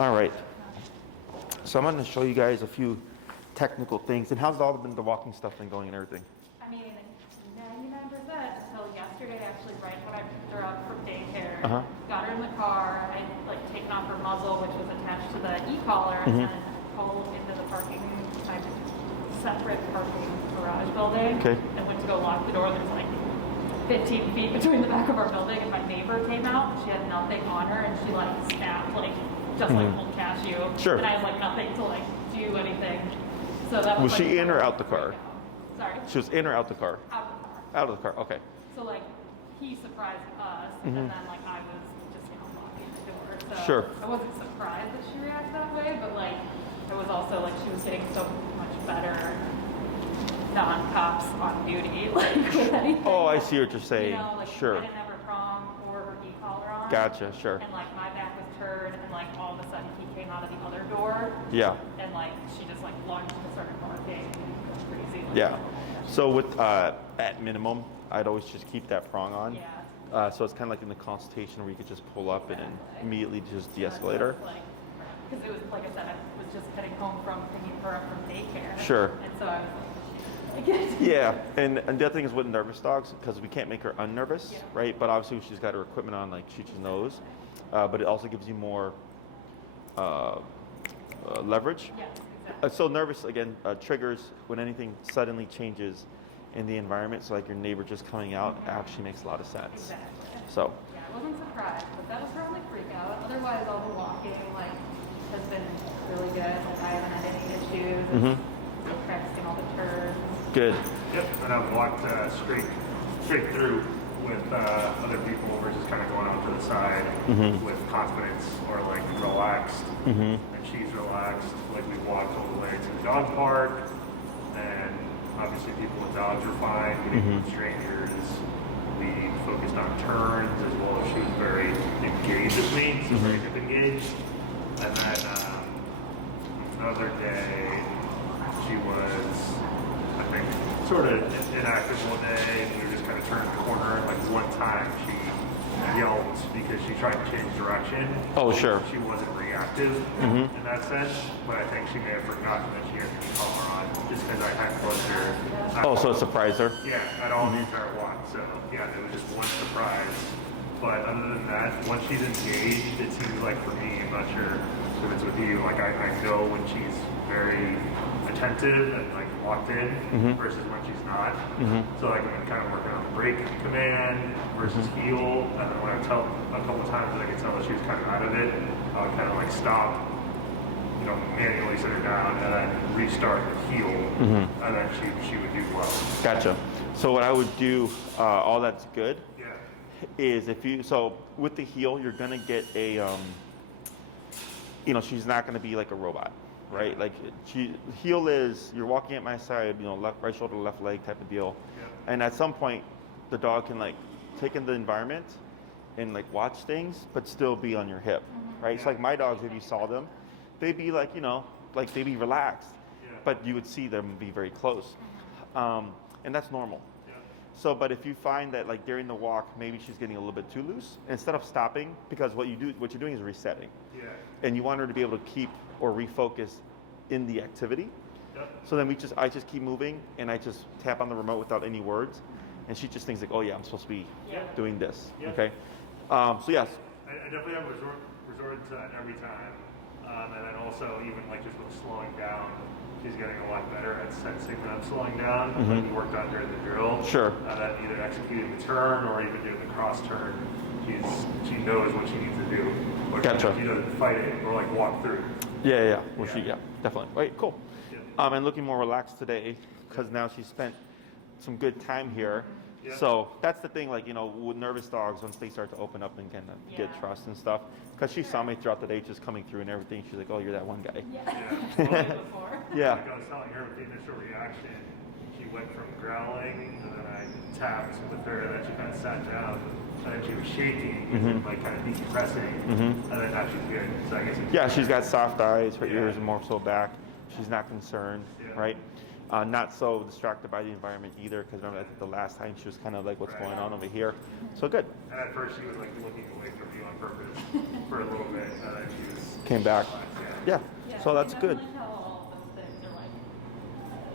All right. So I'm going to show you guys a few technical things. And how's all the walking stuff been going and everything? I mean, 99% until yesterday, actually, right when I picked her up from daycare. Got her in the car. I'd like taken off her muzzle, which was attached to the e-collar, and then pulled into the parking, separate parking garage building. Okay. And went to go lock the door. There's like 15 feet between the back of our building, and my neighbor came out. She had nothing on her, and she like snapped, like just like old Cashew. Sure. And I had like nothing to like do anything. So that was Was she in or out the car? Sorry. She was in or out the car? Out of the car. Out of the car, okay. So like he surprised us, and then like I was just locking the door. So Sure. I wasn't surprised that she reacted that way, but like it was also like she was getting so much better non-cops on duty, like with anything. Oh, I see what you're saying. You know, like sure. I didn't have her prong or her e-collar on. Gotcha, sure. And like my back was turned, and like all of a sudden he came out of the other door. Yeah. And like she just like lunged and started barking. It was crazy. Like, Yeah. So with at minimum, I'd always just keep that prong on. Yeah. So it's kind of like in the consultation where you could just pull up and then immediately just de-escalate her. Because it was like I said, I was just heading home from picking her up from daycare. Sure. And so I was like, yeah, and the other thing is with nervous dogs, because we can't make her unnervous, Yeah. right? But obviously she's got her equipment on, like she just knows. But it also gives you more leverage. yes, exactly. So nervous, again, triggers when anything suddenly changes in the environment. So like your neighbor just coming out actually makes a lot of sense. Exactly. So. Yeah, I wasn't surprised, but that was her only freak out. Otherwise, all the walking like has been really good. Like I haven't had any issues. Still practicing all the turns. Good. Yep, and I've walked straight through with other people versus kind of going out to the side with confidence or like relaxed. And she's relaxed. Like we walked all the way to the dog park, and obviously people with dogs are fine. Getting with strangers. We focused on turns as well as she was very engaged with me, so very hip engaged. And then another day she was, I think, sort of inactive one day, and we were just kind of turning the corner. Like one time she yelled because she tried to change direction. Oh, sure. She wasn't reactive in that sense, but I think she may have forgotten that she had the collar on just because I had closed her. Oh, so it surprised her? Yeah, at all the entire walk. So yeah, it was just one surprise. But other than that, once she's engaged, it seems like for me, I'm not sure if it's with you, like I know when she's very attentive and like locked in versus when she's not. So like I'm kind of working on the brake command versus heel, and then when I tell a couple times that I could tell that she was kind of out of it, I would kind of like stop, manually set her down and then restart the heel, and then she would do well. Gotcha. So what I would do, all that's good, Yeah. is so with the heel, you're gonna get a, she's not gonna be like a robot, right? Like heel is, you're walking at my side, right shoulder, left leg type of deal. Yeah. And at some point, the dog can like take in the environment and like watch things, but still be on your hip, right? So like my dogs, if you saw them, they'd be like, like they'd be relaxed, but you would see them be very close. And that's normal. So, but if you find that like during the walk, maybe she's getting a little bit too loose, instead of stopping, because what you're doing is resetting. Yeah. And you want her to be able to keep or refocus in the activity. Yep. So then I just keep moving, and I just tap on the remote without any words, and she just thinks like, oh yeah, I'm supposed to be doing this. Yep. Okay. So yes. I definitely have resorted to that every time. And then also even like just with slowing down, she's getting a lot better at sensing that I'm slowing down. Like we worked on during the drill. Sure. That either executing the turn or even doing the cross turn, she knows what she needs to do. Or Gotcha. She doesn't fight it or like walk through. Yeah. Well, definitely. Right, cool. Yeah. And looking more relaxed today because now she's spent some good time here. Yeah. So that's the thing, like, with nervous dogs, once they start to open up and kind of get trust and stuff, because she saw me throughout the day just coming through and everything, she's like, oh, you're that one guy. Before. Yeah. Like I was telling her with the initial reaction, she went from growling, and then I tapped with her, and then she kind of sat down, and then she was shaking, and like kind of decompressing, and then now she's good. So I guess Yeah, she's got soft eyes, her ears are more so back, she's not concerned, right? Not so distracted by the environment either, because remember, I think the last time she was kind of like, what's going on over here? So good. And at first she was like looking away from you on purpose for a little bit, and then she was Came back. Yeah. So that's you good. definitely tell all those things are like,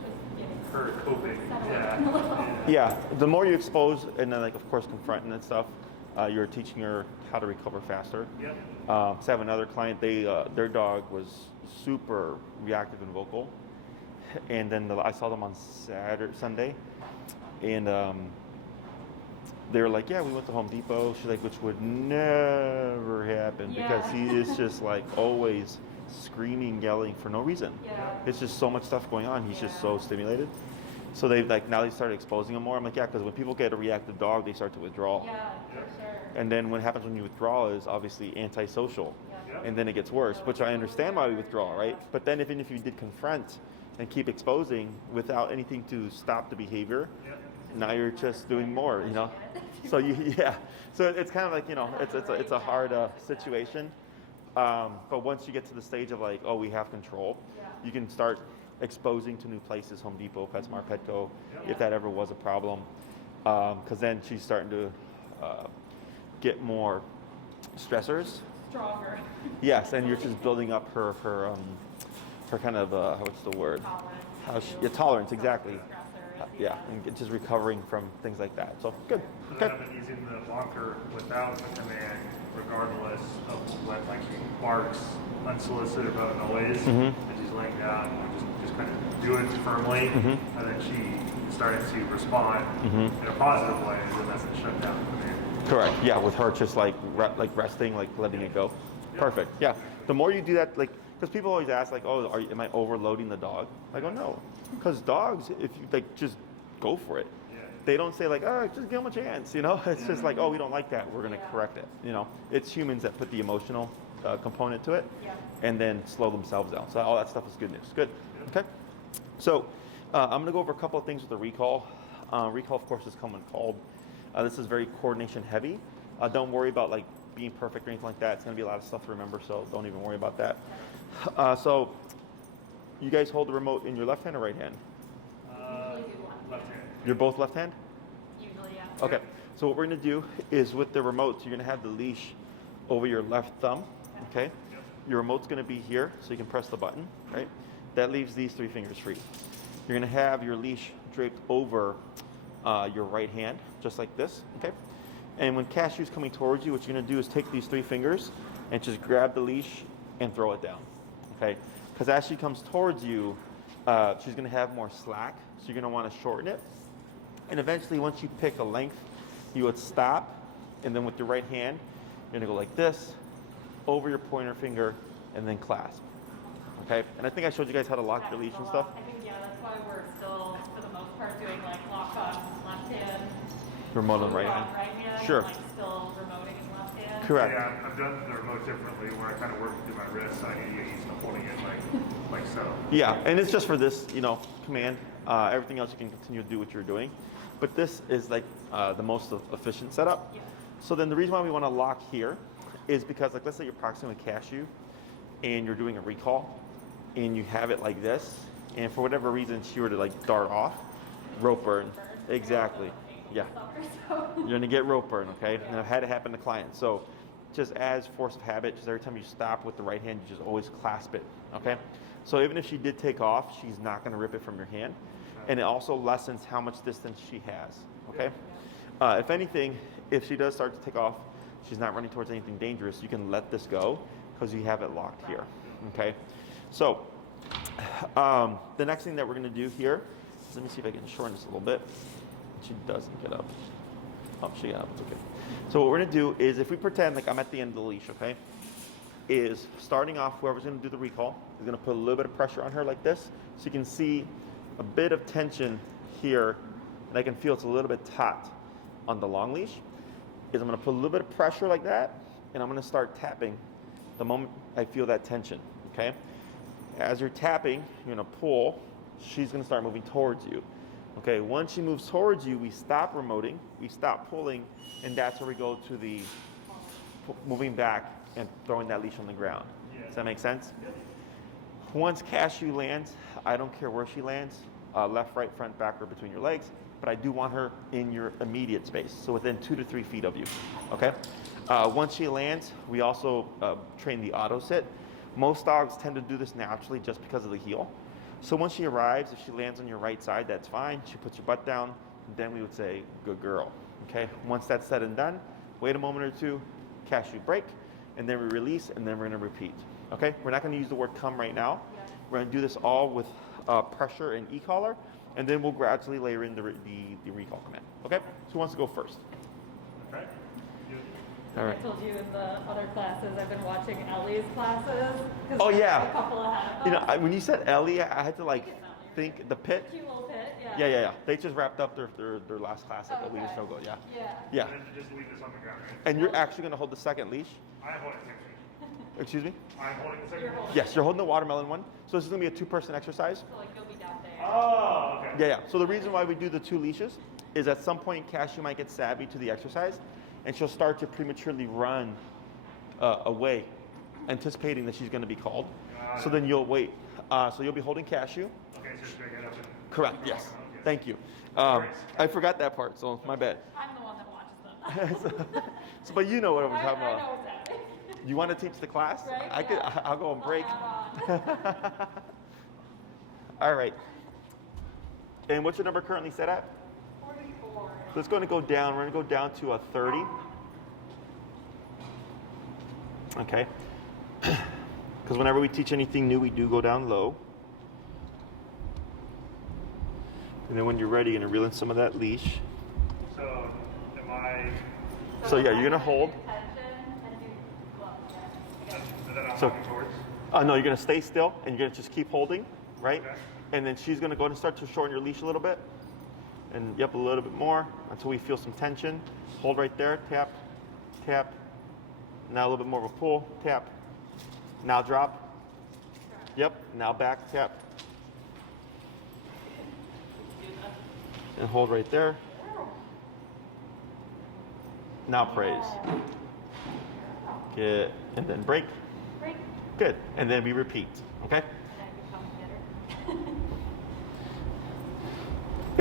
just getting her coping. settled in a little. Yeah, the more you expose and then like of course confronting and stuff, you're teaching her how to recover faster. Yep. So I have another client. Their dog was super reactive and vocal, and then I saw them on Sunday, and they were like, "Yeah, we went to Home Depot." She's like, "Which would never happen because he is just like always screaming, yelling for no reason. Yeah. It's just so much stuff going on. He's just so stimulated." So now they started exposing him more. I'm like, yeah, because when people get a reactive dog, they start to withdraw. Yeah, for sure. And then what happens when you withdraw is obviously antisocial. Yeah. And then it gets worse, which I understand why we withdraw, right? But then even if you did confront and keep exposing without anything to stop the behavior, now you're just doing more, you know? So so it's kind of like, you know, it's a hard situation. But once you get to the stage of like, oh, we have control, you can start exposing to new places, Home Depot, PetSmart, Petco, if that ever was a problem. Because then she's starting to get more stressors. Stronger. Yes, and you're just building up her kind of, what's the word? Tolerance, exactly. Yeah, and just recovering from things like that. So good. So Okay. then I've been using the walker without the command, regardless of what, like she barks unsolicited about noise, and she's laying down, and just kind of do it firmly, and then she started to respond in a positive way, and then that's a shut down the command. Correct. Yeah, with her just like resting, like letting it go. Perfect. Yeah. The more you do that, like, because people always ask, like, oh, am I overloading the dog? I go, no. Because dogs, if you like, just go for it. They don't say like, oh, just give them a chance, you know? It's just like, oh, we don't like that. We're going to correct it, you know? It's humans that put the emotional component to it and then slow themselves down. So all that stuff is good news. Good. Okay. So I'm going to go over a couple of things with the recall. Recall, of course, is common called. This is very coordination heavy. Don't worry about like being perfect or anything like that. It's going to be a lot of stuff to remember, so don't even worry about that. So you guys hold the remote in your left hand or right hand? Left hand. You're both left hand? Usually, yeah. Okay. So what we're going to do is with the remote, you're going to have the leash over your left thumb. Okay. Your remote's going to be here, so you can press the button. Right. That leaves these 3 fingers free. You're going to have your leash draped over your right hand, just like this. Okay. And when Cashew's coming towards you, what you're going to do is take these 3 fingers and just grab the leash and throw it down. Okay. Because as she comes towards you, she's going to have more slack, so you're going to want to shorten it. And eventually, once you pick a length, you would stop, and then with your right hand, you're going to go like this, over your pointer finger, and then clasp. Okay? And I think I showed you guys how to lock your leash and stuff. I think, that's why we're still, for the most part, doing like lock on left hand. Remote on right hand. Right hand. Sure. And, like still remoting in left hand. Correct. Yeah, I've done the remote differently, where I kind of work through my wrist, so I can get used to holding it like so. Yeah, and it's just for this, command. Everything else you can continue to do what you're doing. But this is like the most efficient setup. Yeah. So then the reason why we want to lock here is because, like, let's say you're practicing with Cashew and you're doing a recall and you have it like this, and for whatever reason she were to like dart off, rope burn. Exactly. Yeah. You're gonna get rope burn, okay? And I've had it happen to clients. So just as force of habit, just every time you stop with the right hand, you just always clasp it, okay? So even if she did take off, she's not gonna rip it from your hand. And it also lessens how much distance she has, okay? If anything, if she does start to take off, she's not running towards anything dangerous, you can let this go because you have it locked here, okay? So the next thing that we're gonna do here is, let me see if I can shorten this a little bit. She doesn't get up. Oh, she got up, it's okay. So what we're gonna do is, if we pretend like I'm at the end of the leash, okay? Is starting off, whoever's gonna do the recall is gonna put a little bit of pressure on her like this, so you can see a bit of tension here, and I can feel it's a little bit taut on the long leash. Is I'm gonna put a little bit of pressure like that, and I'm gonna start tapping the moment I feel that tension, okay? As you're tapping, you're gonna pull, she's gonna start moving towards you. Okay, once she moves towards you, we stop remoting, we stop pulling, and that's where we go to the moving back and throwing that leash on the ground. Does that make sense? Once Cashew lands, I don't care where she lands, left, right, front, back, or between your legs, but I do want her in your immediate space, so within 2 to 3 feet of you, okay? Once she lands, we also train the auto sit. Most dogs tend to do this naturally just because of the heel. So once she arrives, if she lands on your right side, that's fine. She puts your butt down, then we would say, good girl, okay? Once that's said and done, wait a moment or two, Cashew break, and then we release, and then we're gonna repeat, okay? We're not gonna use the word come right now. We're gonna do this all with pressure and e-collar, and then we'll gradually layer in the recall command, okay? So who wants to go first? Okay. All right. I told you in the other classes, I've been watching Ellie's classes. 'Cause Oh, there's yeah. A couple ahead of You know, us. when you said Ellie, I had to like think the pit. Cute little pit, yeah. Yeah. They just wrapped up their last class at the Okay. Leash Obedience. Yeah. Yeah. Yeah. And then just leave this on the ground, right? And you're actually gonna hold the second leash. I'm holding the second leash. Excuse me? I'm holding the second You're leash. holding. Yes, you're holding the watermelon one. So this is gonna be a 2-person exercise. So like you'll be down there. Oh, okay. Yeah. So the reason why we do the 2 leashes is at some point Cashew might get savvy to the exercise, and she'll start to prematurely run away, anticipating that she's going to be called. So then you'll wait. So you'll be holding Cashew. Okay, so should I get up and... Correct. Yes. Okay. Thank you. I forgot that part, so my bad. I'm the one that watches them. But you know what I'm I talking about. know what's happening. You want to teach the class? Right? I'll go and break. I'll add on. All right. And what's your number currently set at? 44. So it's going to go down. We're going to go down to a 30. Okay. Because whenever we teach anything new, we do go down low. And then when you're ready, you're going to reel in some of that leash. So, am I... So yeah, you're going to hold. And then I'm So- walking towards? No, you're going to stay still, and you're going to just keep holding, right? Okay. And then she's going to go and start to shorten your leash a little bit. And yep, a little bit more until we feel some tension. Hold right there, tap, tap. Now a little bit more of a pull, tap. Now drop. Yep, now back, tap. And hold right there. Now praise. Good. And then break. Break. Good. And then we repeat. Okay? And I become bitter.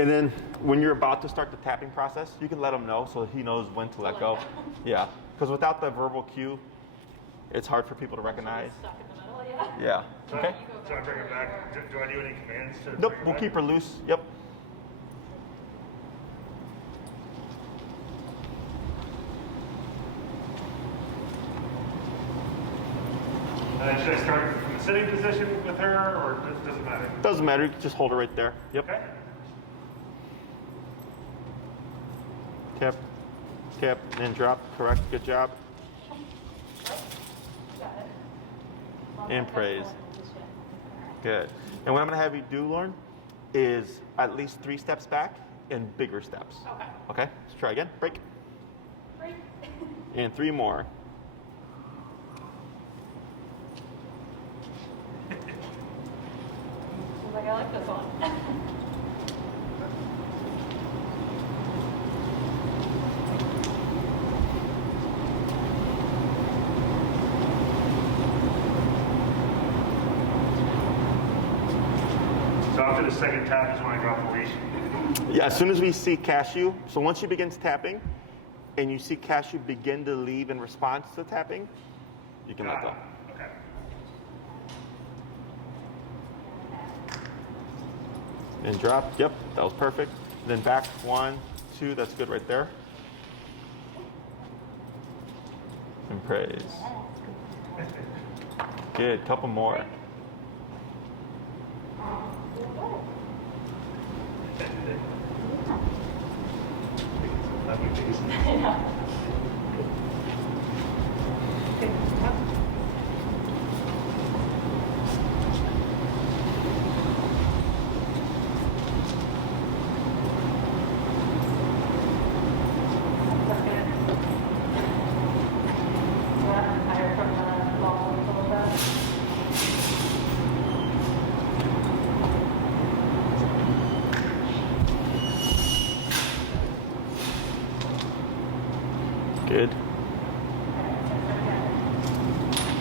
And then when you're about to start the tapping process, you can let him know so he knows when to let go. Yeah. Because without the verbal cue, it's hard for people to recognize. Stuck in the middle, yeah. Yeah. So, Okay. so I bring it back. Do I do any commands to Nope. bring it We'll back? keep her loose. Yep. Should I start from the sitting position with her, or does it matter? Doesn't matter. You can just hold her right there. Yep. Okay. Tap. Tap. And drop. Correct. Good job. Got it. And praise. Good. And what I'm going to have you do, Lauren, is at least 3 steps back and bigger steps. Okay. Okay? Let's try again. Break. Break. And 3 more. She's like, I like this one. So after the second tap is when I drop the leash. Yeah, as soon as we see Cashew, so once she begins tapping, and you see Cashew begin to leave in response to tapping, you can let go. Okay. And drop. Yep, that was perfect. Then back 1, 2. That's good right there. And praise. Good. Couple more. I'm tired from the ball a little bit. Good.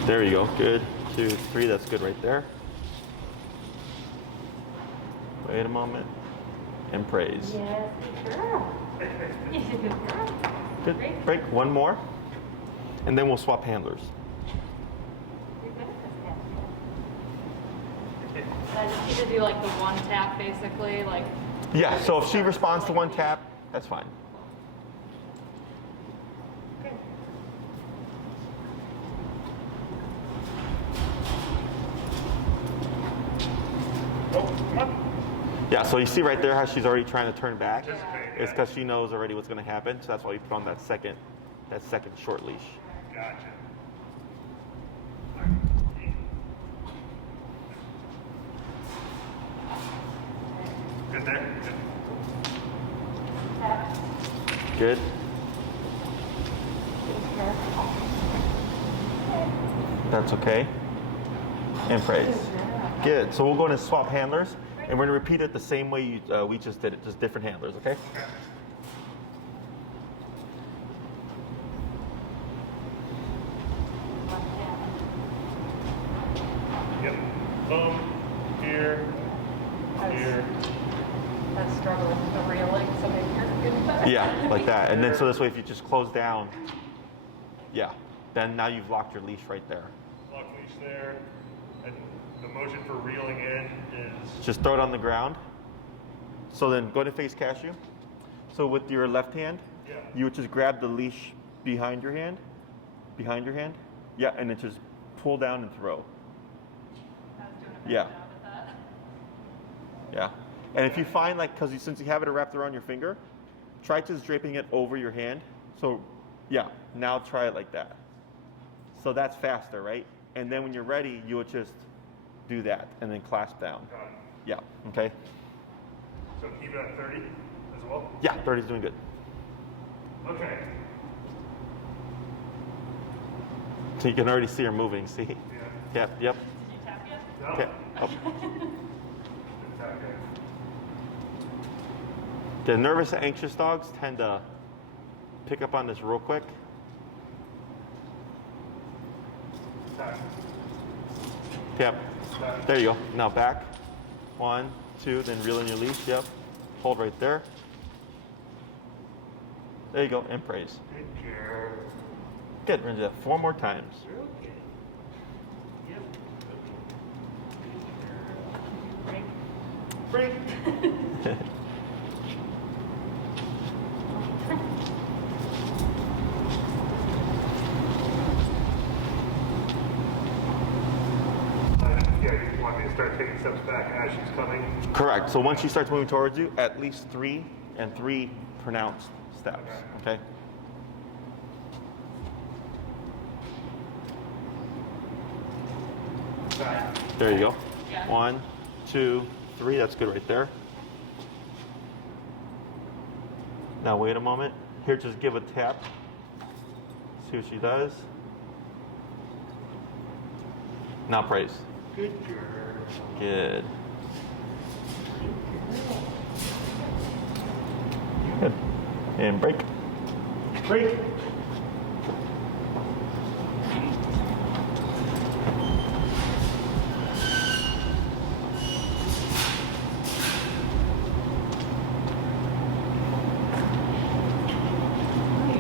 There you go. Good. 2, 3. That's good right there. Wait a moment. And praise. Yes, good girl. Yes, good girl. Good. Great. Break. One more. And then we'll swap handlers. You're good at this, Cashew. I just need to do like the one tap basically, like. Yeah, so if she responds to one tap, that's fine. Okay. Oh, come on. Yeah, so you see right there how she's already trying to turn back? Anticipate, It's yeah. because she knows already what's going to happen, so that's why we put on that second short leash. Gotcha. Good there? Good. Tap. Good. That's okay. And praise. Good. So we'll go and swap handlers, and we're going to repeat it the same way we just did it, just different handlers, okay? Yep. Here. Here. That's struggling with the reeling, so maybe you're getting better. Yeah, like that. And then so this way, if you just close down, yeah, then now you've locked your leash right there. Lock leash there. And the motion for reeling in is Just throw it on the ground. So then go to face Cashew. So with your left hand, yeah. you would just grab the leash behind your hand. Yeah, and then just pull down and throw. I was doing a Yeah. better job at that. Yeah. And if you find since you have it wrapped around your finger, try just draping it over your hand. So yeah, now try it like that. So that's faster, right? And then when you're ready, you would just do that and then clasp down. Got it. Yeah, okay? So keep it at 30 as well? Yeah, 30 is doing good. Okay. So you can already see her moving, see? Yeah. Yep. Did you tap yet? No. Okay. Oh. Okay. The nervous and anxious dogs tend to pick up on this real quick. Tap. Yep. Tap. There you go. Now back. 1, 2, then reel in your leash. Yep. Hold right there. There you go. And praise. Good girl. Good. We're going to do that 4 more times. Okay. Yep. Break. Break. Yeah, you want me to start taking steps back as she's coming? Correct. So once she starts moving towards you, at least 3 and 3 pronounced steps. Okay? Back. There you go. Yeah. 1, 2, 3. That's good right there. Now wait a moment. Here, just give a tap. See what she does. Now praise. Good girl. Good. Good. And break. Break.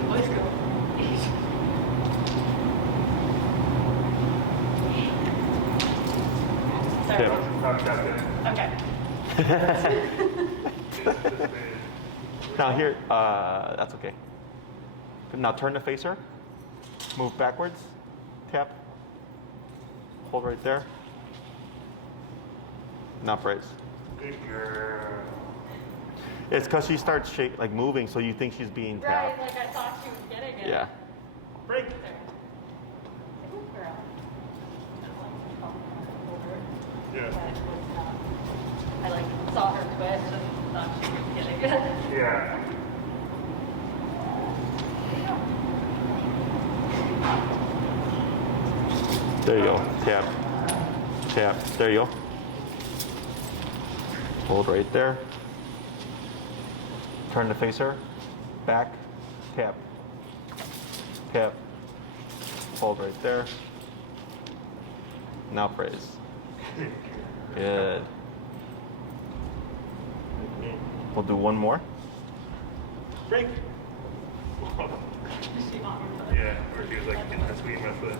Let's go. Sorry. Yep. Okay. Now here, that's okay. Now turn to face her. Move backwards. Tap. Hold right there. Now praise. Good girl. It's because she starts moving, so you think she's being Right, tapped. like I thought she was getting it. Yeah. Break. There. Good girl. Yeah. But it was not. I saw her twitch and thought she was getting it. Yeah. There you go. Tap. Tap. There you go. Hold right there. Turn to face her. Back. Tap. Tap. Hold right there. Now praise. Good. We'll do one more. Break. She on her foot. Yeah, or she was like, that's me my foot.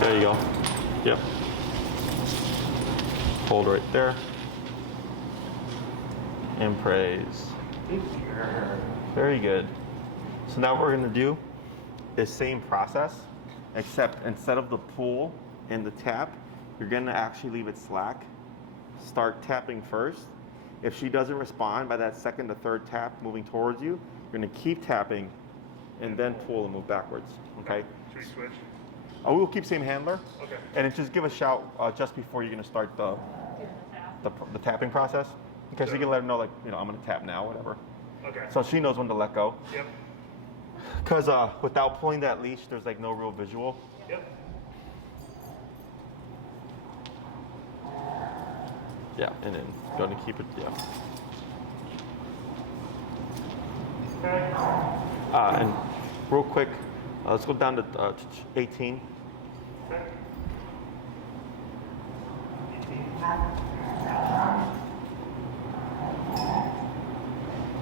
There you go. Yep. Hold right there. And praise. Very good. So now what we're gonna do is same process, except instead of the pull and the tap, you're gonna actually leave it slack. Start tapping first. If she doesn't respond by that second to third tap moving towards you, you're gonna keep tapping and then pull and move backwards, okay? Should we switch? We'll keep same handler. Okay. And then just give a shout just before you're gonna start the tapping process. Okay, so you can let her know, like, you know, I'm gonna tap now, whatever. Okay. So she knows when to let go. Yep. Because without pulling that leash, there's like no real visual. Yep. Yeah, and then going to keep it, yeah. Okay. And real quick, let's go down to 18. Okay.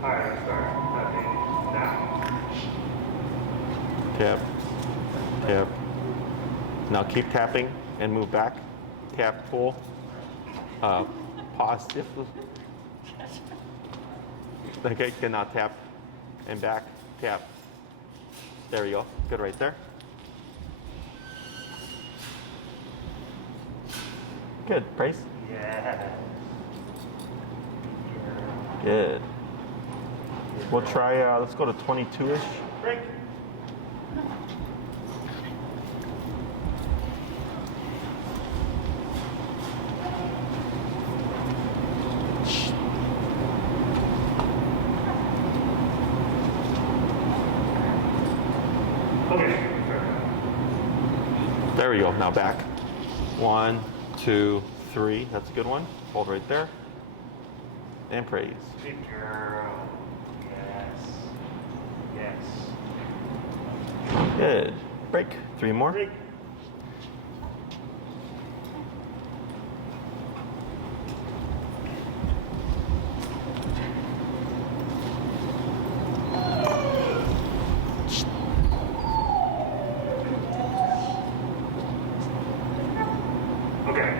All right, let's start. Okay, now. Tap, tap. Now keep tapping and move back. Tap, pull. Pause. Okay, can now tap and back. Tap. There you go. Good right there. Good. Praise. Yeah. Good. We'll try, let's go to 22-ish. Break. Okay. There we go. Now back. 1, 2, 3. That's a good one. Hold right there. And praise. Good girl. Yes. Yes. Good. Break. 3 more. Break. Okay.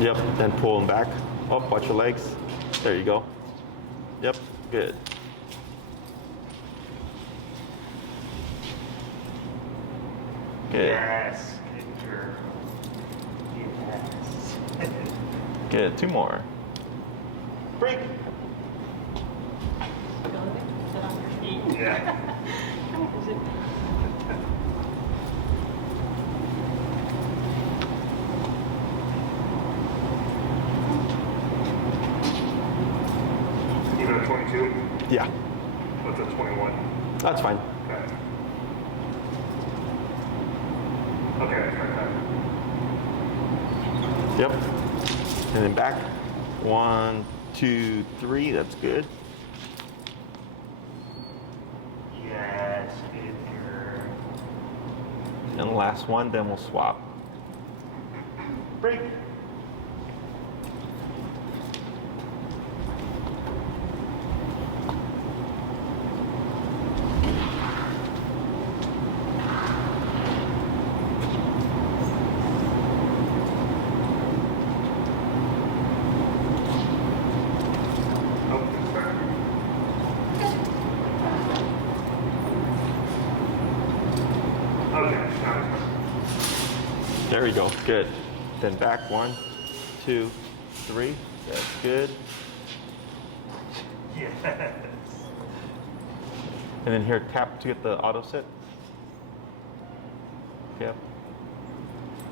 Yep. Then pull them back. Oh, watch your legs. There you go. Yep. Good. Good. Yes. Good girl. Yes. Good. 2 more. Break. Sit on your feet. Yeah. Even a 22? Yeah. What's a 21? That's fine. Okay. Okay, that's right. Yep. And then back. 1, 2, 3. That's good. Yes, good girl. And the last one, then we'll swap. Break. Oh, that's right. Okay, now it's There we go. Good. Then back. 1, 2, 3. That's good. Yes. And then here, tap to get the auto sit. Yep.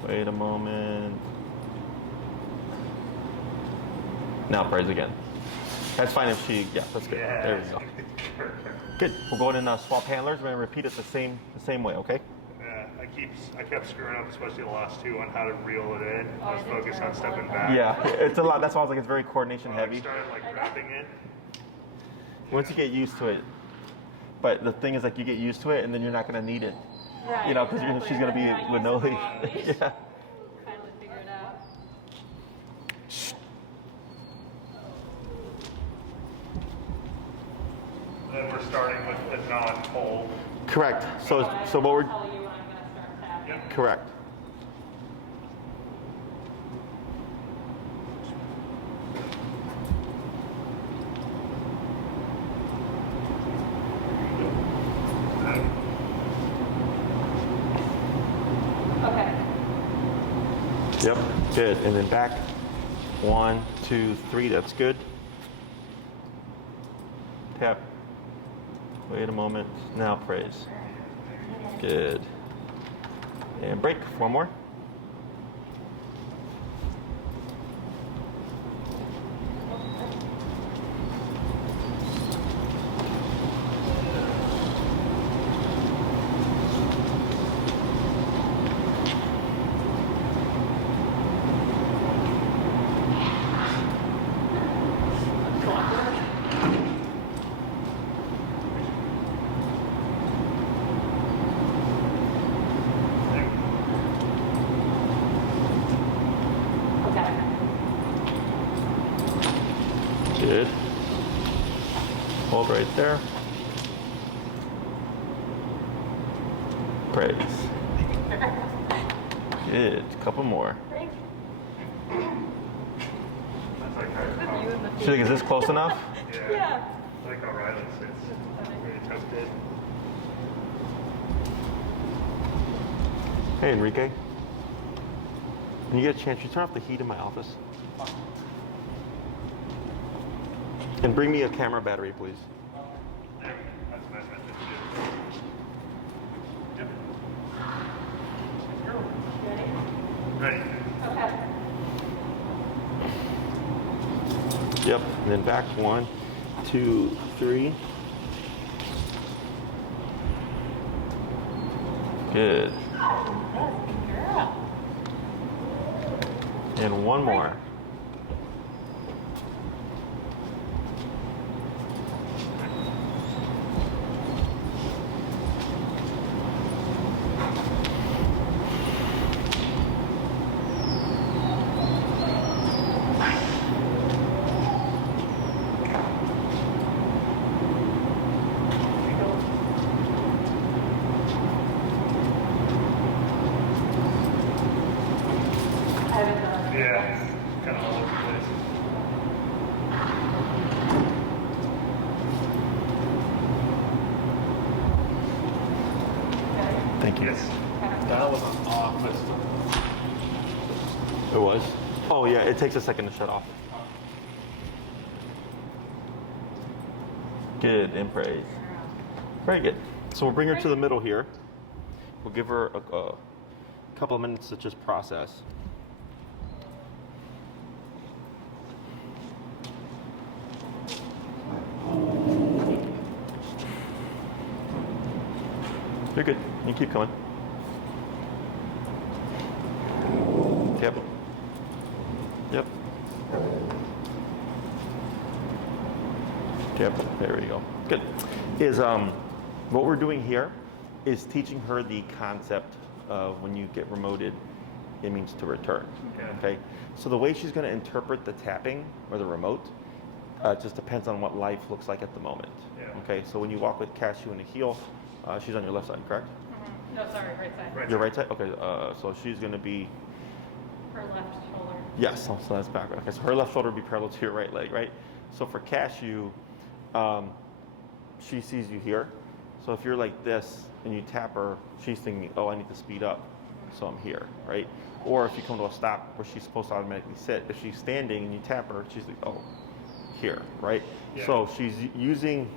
Wait a moment. Now praise again. That's fine if she, yeah, that's good. There we go. Good. We'll go ahead and swap handlers. We're gonna repeat it the same way, okay? I I kept screwing up, especially the last two, on how to reel it in. I was I did focused on terrible stepping at back. Yeah, it's a lot. That's why I was like, it's very coordination I heavy. started like grabbing it. Once you get used to it, but the thing is, like, you get used to it, and then you're not gonna need it. Right, You know, because exactly. she's gonna be Then you're not with no using leash. the long leash. Yeah. Finally figure it out. Then we're starting with a non-pull. Correct. So I what will we're tell you when I'm going to start tapping. Yep. correct. Okay. Yep. Good. And then back. 1, 2, 3. That's good. Tap. Wait a moment. Now praise. Good. And break. One more. Okay. Good. Hold right there. Praise. Good. Couple more. Great. That's like With how, you in the Do you think is this close enough? Yeah. I like how Riley sits. Very tempted. Hey, Enrique. When you get a chance, you turn off the heat in my office. And bring me a camera battery, please. There, that's my method too. Yep. Ready? Ready. Okay. Yep. And then back. 1, 2, 3. Good. Good girl. And one more. I haven't done it. Yeah. Kind of all over the place. Okay. Thank you. Yes. That was an office. It was? Oh, yeah. It takes a second to shut off. Good. And praise. Very good. So we'll bring her to the middle here. We'll give her a couple of minutes to just process. You're good. You keep coming. Yep. Yep. Yep. There we go. Good. Is what we're doing here is teaching her the concept of when you get remoted, it means to return. Yeah. Okay. So the way she's going to interpret the tapping or the remote just depends on what life looks like at the moment. Yeah. Okay. So when you walk with Cashew in a heel, she's on your left side, correct? Mhm. No, sorry, right side. Right. Your right side? Okay, so she's going to be, Her left shoulder. yes, so that's backward. Okay, so her left shoulder will be parallel to your right leg, right? So for Cashew, she sees you here. So if you're like this and you tap her, she's thinking, oh, I need to speed up, so I'm here, right? Or if you come to a stop where she's supposed to automatically sit, if she's standing and you tap her, she's like, oh, here, right? Yeah. So she's using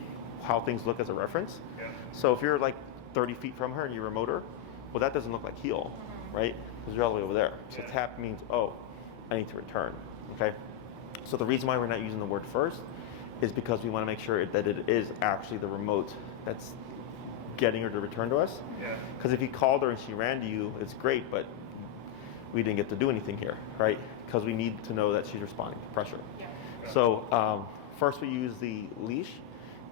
how things look as a reference. Yeah. So if you're like 30 feet from her and you remote her, well, that doesn't look like heel, right? Because you're all the way over there. So Yeah. tap means, oh, I need to return, okay? So the reason why we're not using the word first is because we want to make sure that it is actually the remote that's getting her to return to us. Yeah. Because if you called her and she ran to you, it's great, but we didn't get to do anything here, right? Because we need to know that she's responding to pressure. Yeah. So first we use the leash,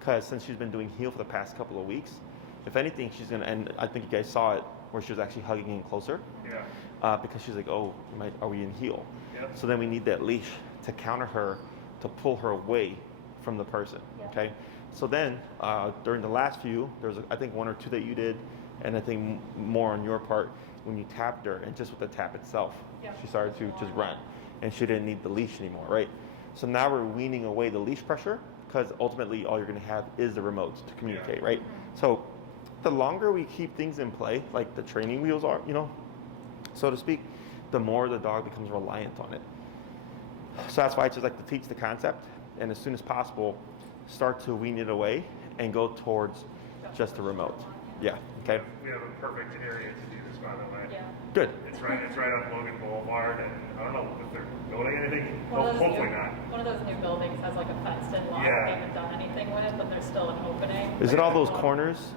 because since she's been doing heel for the past couple of weeks, if anything, she's gonna, and I think you guys saw it, where she was actually hugging in closer. Yeah. Because she's like, oh, are we in heel? Yep. So then we need that leash to counter her, to pull her away from the person, Yeah. okay? So then, during the last few, there's I think 1 or 2 that you did, and I think more on your part, when you tapped her, and just with the tap itself, Yeah. she started to just run, and she didn't need the leash anymore, right? So now we're weaning away the leash pressure, because ultimately all you're gonna have is the remote to communicate, right? So the longer we keep things in play, like the training wheels are, so to speak, the more the dog becomes reliant on it. So that's why I just like to teach the concept, and as soon as possible, start to wean it away and go towards just the remote. Yeah, okay? We have a perfect area to do this, by the way. Yeah. Good. It's right on Logan Boulevard, and I don't know if they're building anything. One of those Hopefully new- not. One of those new buildings has like a fenced-in lot Yeah. they haven't done anything with, but there's still an opening. Is it all those corners?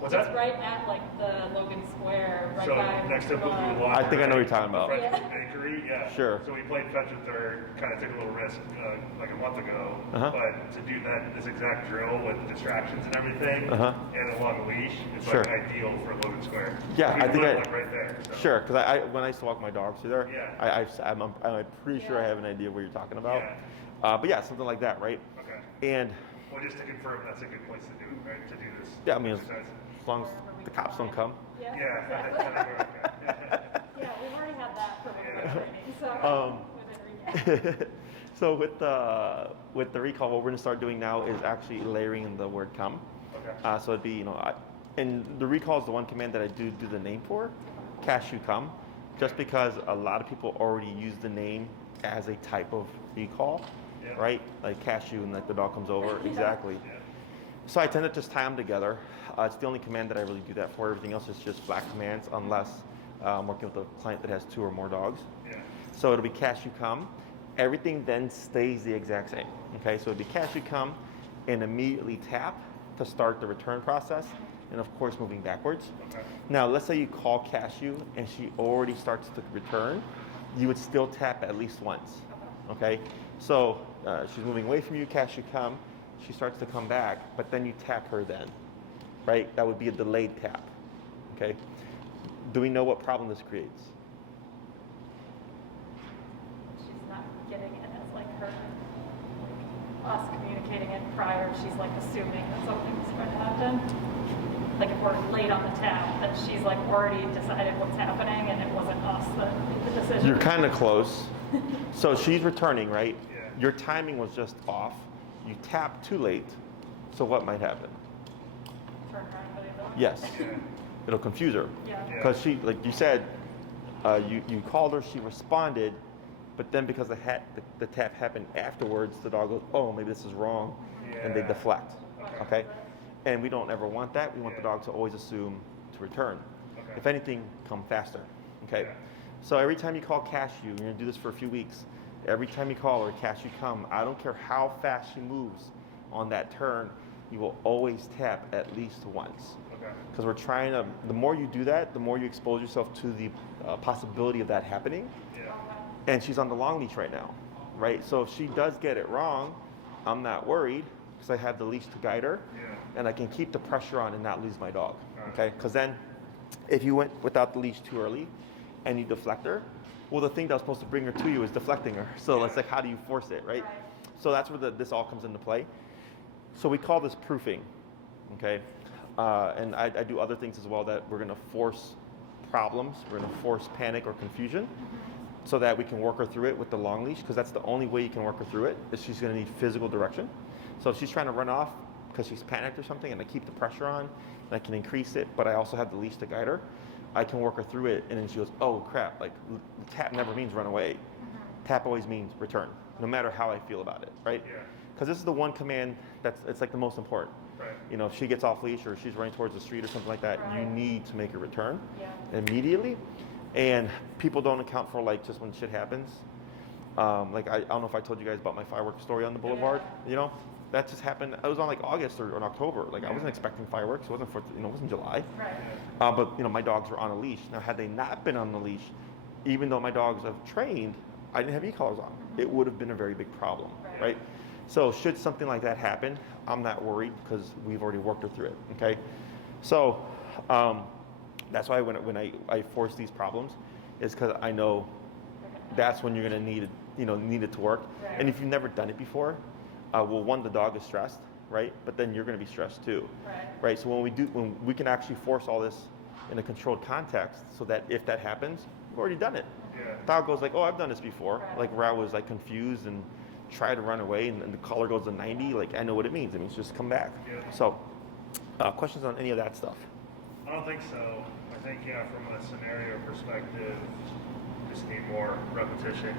What's It's that? right at like the Logan Square, right So by next to Boo Boo Blue Locker. I think I know what you're talking about. French Yeah. Bakery, yeah. Sure. So we played fetch with her, kind of took a little risk like a month ago. Uh-huh. But to do this exact drill with distractions and everything, Uh-huh. and along the leash, it's Sure. like ideal for Logan Square. Yeah, We I think live, I- like right there. So. Sure, because when I used to walk my dogs through there, Yeah. I'm pretty sure I Yeah. have an idea what you're talking about. Yeah. But yeah, something like that, right? Okay. And Well, just to confirm, that's a good place to do it, right? To do this. yeah, I mean, exercise. as long as the cops don't come. Yeah. Yeah. Yeah, we've already had that for the training, so within recap. So with the recall, what we're going to start doing now is actually layering in the word come. Okay. So it'd be, and the recall is the one command that I do the name for, Cashew come, just because a lot of people already use the name as a type of recall, Yeah. right? Like cashew and like the dog comes over, exactly. Yeah. So I tend to just tie them together. It's the only command that I really do that for. Everything else is just flat commands, unless I'm working with a client that has 2 or more dogs. Yeah. So it'll be cashew come. Everything then stays the exact same. Okay, so it'll be cashew come and immediately tap to start the return process, and of course moving backwards. Okay. Now let's say you call cashew and she already starts to return, you would still tap at least once. Okay, so she's moving away from you, cashew come, she starts to come back, but then you tap her then, right? That would be a delayed tap. Okay, do we know what problem this creates? She's not getting it as like her, us communicating it prior, she's like assuming that something's going to happen. Like if we're late on the tap, that she's like already decided what's happening and it wasn't us that made the decision. You're kind of close. So she's returning, right? Yeah. Your timing was just off. You tapped too late. So what might happen? Turn around and go the other way. Yes. Yeah. It'll confuse her. Yeah. Yeah. Because she, like you said, you called her, she responded, but then because the tap happened afterwards, the dog goes, oh, maybe this is wrong, and they Yeah. deflect. Okay. Okay? And we don't ever want that. We want the Yeah. dog to always assume to return. Okay. If anything, come faster. Okay? Yeah. So every time you call Cashew, you're going to do this for a few weeks. Every time you call her, Cashew come, I don't care how fast she moves on that turn, you will always tap at least once. Okay. Because we're trying to, the more you do that, the more you expose yourself to the possibility of that happening. Yeah. And she's on the long leash right now, right? So if she does get it wrong, I'm not worried because I have the leash to guide her, Yeah. and I can keep the pressure on and not lose my dog, Alright. okay? Because then if you went without the leash too early and you deflect her, well, the thing that was supposed to bring her to you is deflecting her. So it's like, how do you force it, right? Right. So that's where this all comes into play. So we call this proofing, okay? And I do other things as well that we're going to force problems, we're going to force panic or confusion so that we can work her through it with the long leash, because that's the only way you can work her through it, is she's going to need physical direction. So if she's trying to run off because she's panicked or something and I keep the pressure on and I can increase it, but I also have the leash to guide her, I can work her through it, and then she goes, oh crap, like tap never means run away. Tap always means return, no matter how I feel about it, right? Yeah. Because this is the one command it's like the most important. Right. You know, if she gets off leash or she's running towards the street or something like that, you Right. need to make a return Yeah. immediately. And people don't account for like just when shit happens. Like I don't know if I told you guys about my fireworks story on the boulevard. You know, That just happened. It was on like August or in October. Like I wasn't expecting fireworks. It wasn't for, it wasn't July. Right. But my dogs were on a leash. Now, had they not been on the leash, even though my dogs have trained, I didn't have e-collars on. It would have been a very big problem, right? So should something like that happen, I'm not worried because we've already worked her through it. Okay. So that's why when I force these problems, is because I know that's when you're gonna need it to work. Right. And if you've never done it before, well, one, the dog is stressed, right? But then you're gonna be stressed too, right? So when we can actually force all this in a controlled context, so that if that happens, we've already done it. Yeah. Dog goes like, oh, I've done this before, like where I was like confused and tried to run away, and the collar goes to 90. Like I know what it means. It means just come back. Yeah. So, questions on any of that stuff? I don't think so. I think, from a scenario perspective, just need more repetition.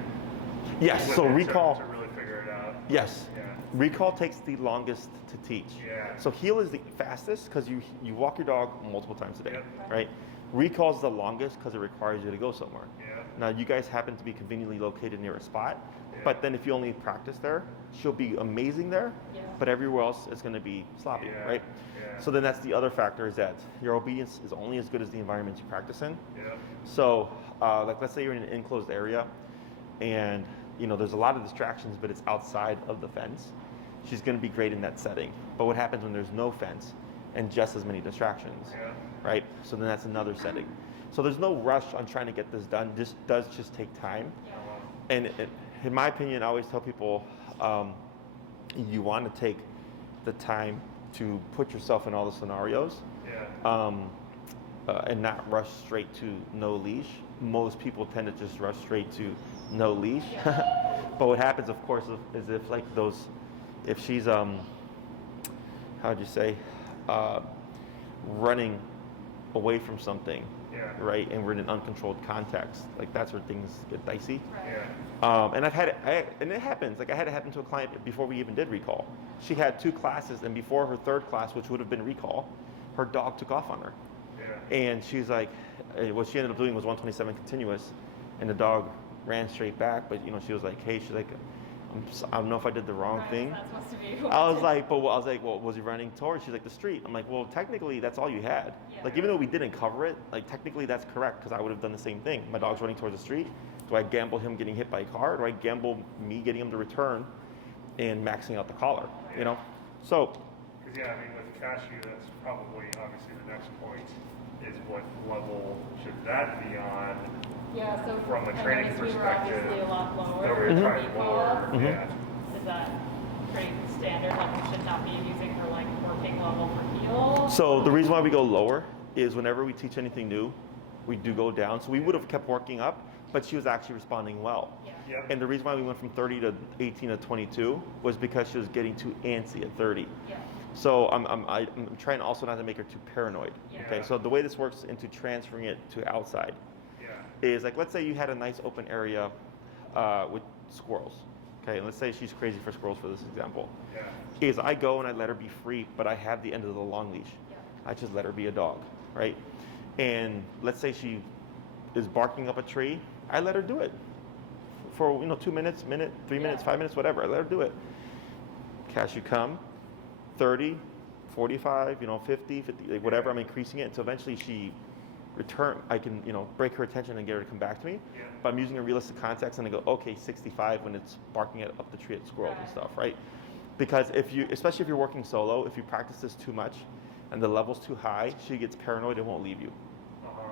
Yes. with So it recall. to really figure it out. Yes. Yeah. Recall takes the longest to teach. Yeah. So heel is the fastest because you walk your dog multiple times a day, Yep. right? Recall is the longest because it requires you to go somewhere. Yeah. Now you guys happen to be conveniently located near a spot, Yeah. but then if you only practice there, she'll be amazing there, but everywhere else it's going to be sloppy, Yeah. right? Yeah. So then that's the other factor, is that your obedience is only as good as the environment you practice in. Yeah. So like let's say you're in an enclosed area and there's a lot of distractions, but it's outside of the fence. She's going to be great in that setting. But what happens when there's no fence and just as many distractions, Yeah. right? So then that's another setting. So there's no rush on trying to get this done. This does just take time. And in my opinion, I always tell people, you want to take the time to put yourself in all the scenarios, Yeah. and not rush straight to no leash. Most people tend to just rush straight to no leash. But what happens, of course, is if she's how'd you say, running away from something, Yeah. right? And we're in an uncontrolled context. Like that's where things get dicey. Yeah. And and it happens. Like I had it happen to a client before we even did recall. She had 2 classes, and before her 3rd class, which would have been recall, her dog took off on her. Yeah. And she's like, what she ended up doing was 127 continuous, and the dog ran straight back. But she was like, hey, she's like, I don't know if I did the wrong thing. That's supposed to be. I was like, well, was he running towards? She's like, the street. I'm like, well, technically, that's all you had. Yeah. Like, even though we didn't cover it, like, technically, that's correct, because I would have done the same thing. My dog's running towards the street. Do I gamble him getting hit by a car? Or do I gamble me getting him to return and maxing out the collar? So. Because with Cashew, that's probably obviously the next point. Is what level should that be on? Yeah, so From a training we were perspective, obviously a lot lower. Over than trying recall. lower. Mhm. Yeah. Is that pretty standard? Like we should not be using her like working level for heel? So the reason why we go lower is whenever we teach anything new, we do go down. So we would have kept working up, but she was actually responding well. Yeah. Yep. And the reason why we went from 30 to 18 to 22 was because she was getting too antsy at 30. Yeah. So I'm trying also not to make her too paranoid. Yeah. Okay, so the way this works into transferring it to outside Yeah. is like, let's say you had a nice open area with squirrels. Okay, and let's say she's crazy for squirrels for this example. Yeah. Is I go and I let her be free, but I have the end of the long leash. Yeah. I just let her be a dog, right? And let's say she is barking up a tree, I let her do it for 2 minutes, 3 minutes, 5 minutes, whatever. I let her do it. Cashew come, 30, 45, 50, like whatever. I'm increasing it until eventually she I can break her attention and get her to come back to me. Yeah. But I'm using a realistic context and I go, okay, 65 when it's barking up the tree at squirrels and stuff, right? Because especially if you're working solo, if you practice this too much and the level's too high, she gets paranoid and won't leave you. Uh-huh.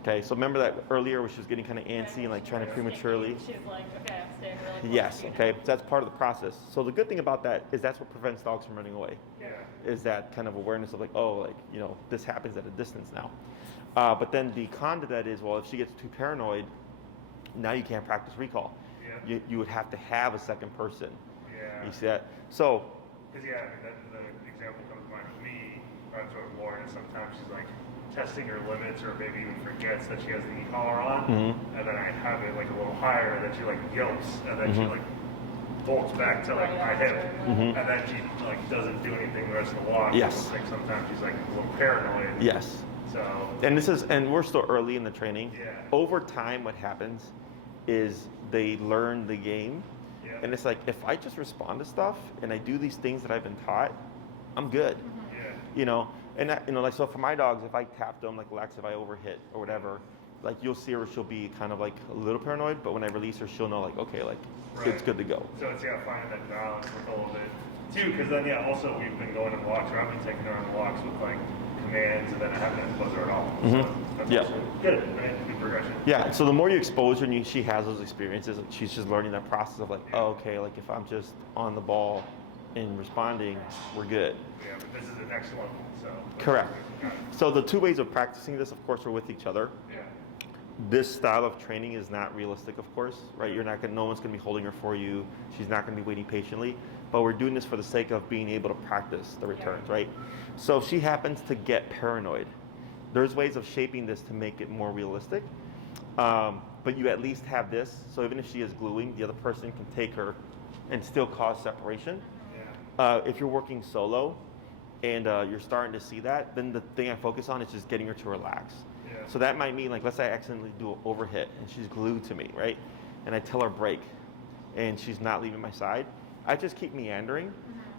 Okay, so remember that earlier where she was getting kind of antsy and like trying to prematurely. She's like, okay, I'm staying really close Yes, to you okay, now. so that's part of the process. So the good thing about that is that's what prevents dogs from running away. Yeah. Is that kind of awareness of like, this happens at a distance now. But then the con to that is, well, if she gets too paranoid, now you can't practice recall. Yeah. You would have to have a second person. Yeah. You see that? So, Because the example comes to mind with me. That's what Lauren is. Sometimes she's like testing her limits, or maybe even forgets that she has the e-collar on, Mhm. and then I have it like a little higher, and then she like yelps, and then she like bolts back to like my hip, Mhm. and then she like doesn't do anything the rest of the walk. Yes. Like sometimes she's like a little paranoid. yes. So. And we're still early in the training. Yeah. Over time, what happens is they learn the game, Yeah. And it's like, if I just respond to stuff and I do these things that I've been taught, I'm good. Yeah. You know, and that, you know, like, so for my dogs, if I tap them, like Lex, if I overhit or whatever, like you'll see her, she'll be kind of like a little paranoid, but when I release her, she'll know like, okay, like it's good to go. So it's finding that balance with all of it too, because then also we've been going on walks, or I've been taking her on walks with like commands, and then I haven't exposed her at all. So that's also good, right? Good progression. Yeah. So the more you expose her and she has those experiences, like, she's just learning that process of like, oh, okay, like if I'm just on the ball and responding, we're good. Yeah, but this is the next level. So Correct. So the two ways of practicing this, of course, are with each other. Yeah. This style of training is not realistic, of course, right? No one's gonna be holding her for you. She's not gonna be waiting patiently, but we're doing this for the sake of being able to practice the returns, right? So if she happens to get paranoid, there's ways of shaping this to make it more realistic. But you at least have this, so even if she is gluing, the other person can take her and still cause separation. Yeah. If you're working solo and you're starting to see that, then the thing I focus on is just getting her to relax. Yeah. So that might mean, like, let's say I accidentally do an overhit and she's glued to me, right? And I tell her break and she's not leaving my side. I just keep meandering.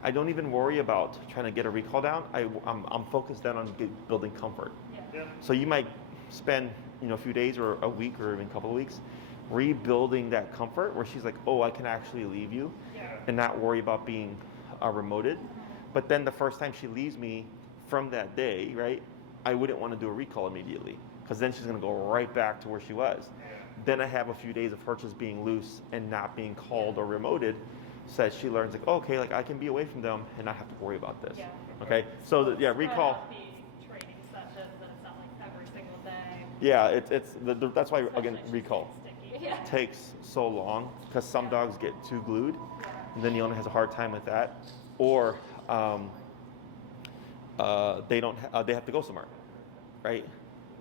I don't even worry about trying to get a recall down. I'm focused then on building comfort. Yeah. So you might spend, you know, a few days or a week or even a couple of weeks rebuilding that comfort where she's like, oh, I can actually leave you and not worry about being remoted. But then the first time she leaves me from that day, right, I wouldn't want to do a recall immediately because then she's going to go right back to where she was. Then I have a few days of her just being loose and not being called or remoted so that she learns like, oh, okay, like I can be away from them and not have to worry about this. Yeah. Okay, so recall. Be training sessions, and it's not like every single day. Yeah, that's why, again, Especially if she's recall sticky. Yeah. takes so long because some dogs get too glued and then the owner has a hard time with that, or they have to go somewhere, right?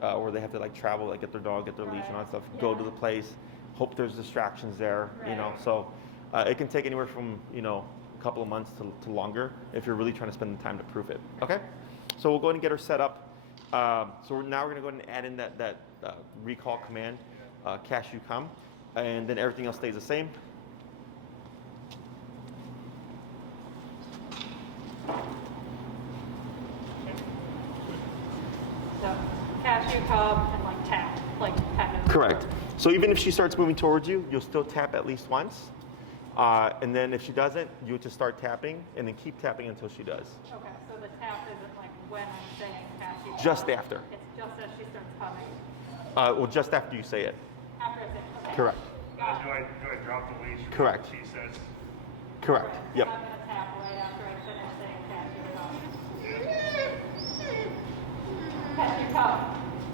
Or they have to like travel, like get their dog, get their leash and all that stuff, go to the place, hope there's distractions there, you know. So it can take anywhere from, you know, a couple of months to longer if you're really trying to spend the time to prove it. Okay, so we'll go ahead and get her set up. So now we're gonna go ahead and add in that recall command, Cashew come, and then everything else stays the same. So Cashew come and like tap, like kind of. Correct. So even if she starts moving towards you, you'll still tap at least once. And then if she doesn't, you just start tapping and then keep tapping until she does. Okay, so the tap isn't like when I'm saying Cashew come. Just after. It's just as she starts coming. Well, just after you say it. After I say, okay. Correct. Do I drop the leash? Correct. She says. Correct. Yep. I'm gonna tap right after I finish saying Cashew come. Cashew come.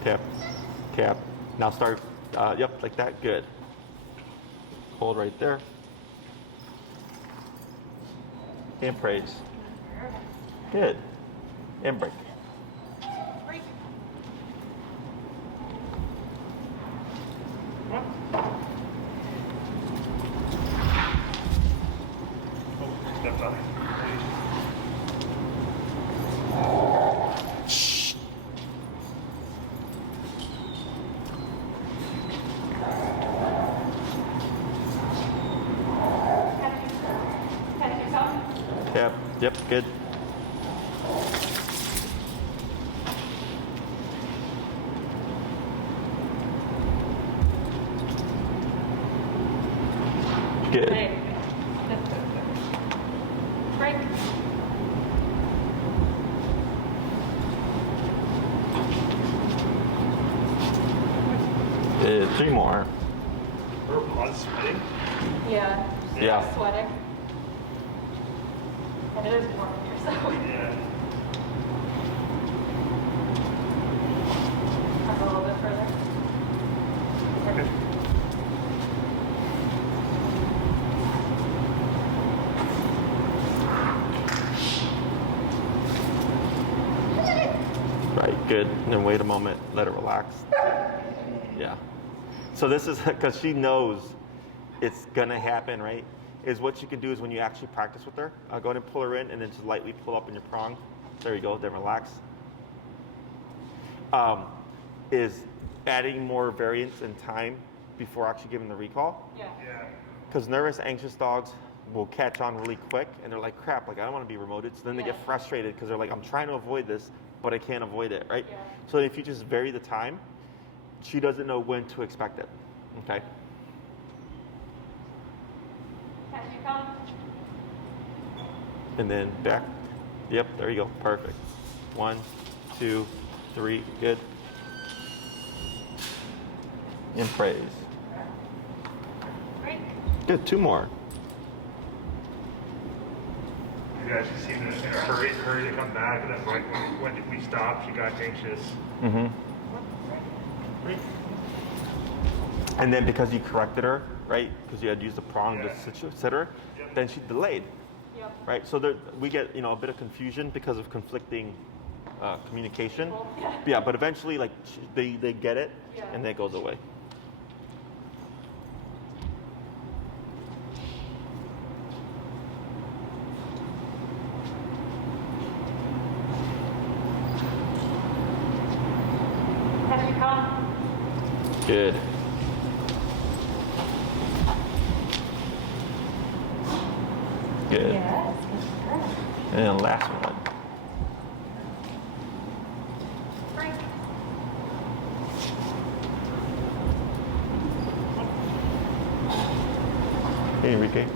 Tap. Tap. Now start. Yep, like that. Good. Hold right there. And praise. Good. And break. Break. Steps up. Cashew come. Tap. Yep. Good. Good. Hey. Break. Three more. Her paws sweating. Yeah. Yeah. Sweating. And it is warm here, so. Yeah. I'm a little bit further. Okay. Right, good. And then wait a moment, let it relax. Yeah. So this is because she knows it's gonna happen, right? Is what you can do is when you actually practice with her, go ahead and pull her in and then just lightly pull up in your prong. There you go, then relax. Is adding more variance and time before actually giving the recall. Yeah. Yeah. Because nervous, anxious dogs will catch on really quick, and they're like, crap, like I don't want to be remoted. So then they get frustrated because they're like, I'm trying to avoid this, but I can't avoid it, right? Yeah. So if you just vary the time, she doesn't know when to expect it, okay? Cashew, come. And then back. Yep, there you go, perfect. 1, 2, 3, good. And praise. Break. Good, 2 more. You guys seem in a hurry to come back, and then right when we stopped, she got anxious. Mm-hmm. And then because you corrected her, right? Because you had used the prong to sit her, then she delayed, Yep. right? So there, we get a bit of confusion because of conflicting communication. Yeah, but eventually, like they get it, and then it goes away. Cashew, come. Good. Good. Yes. And then last one. Break. Hey, Enrique.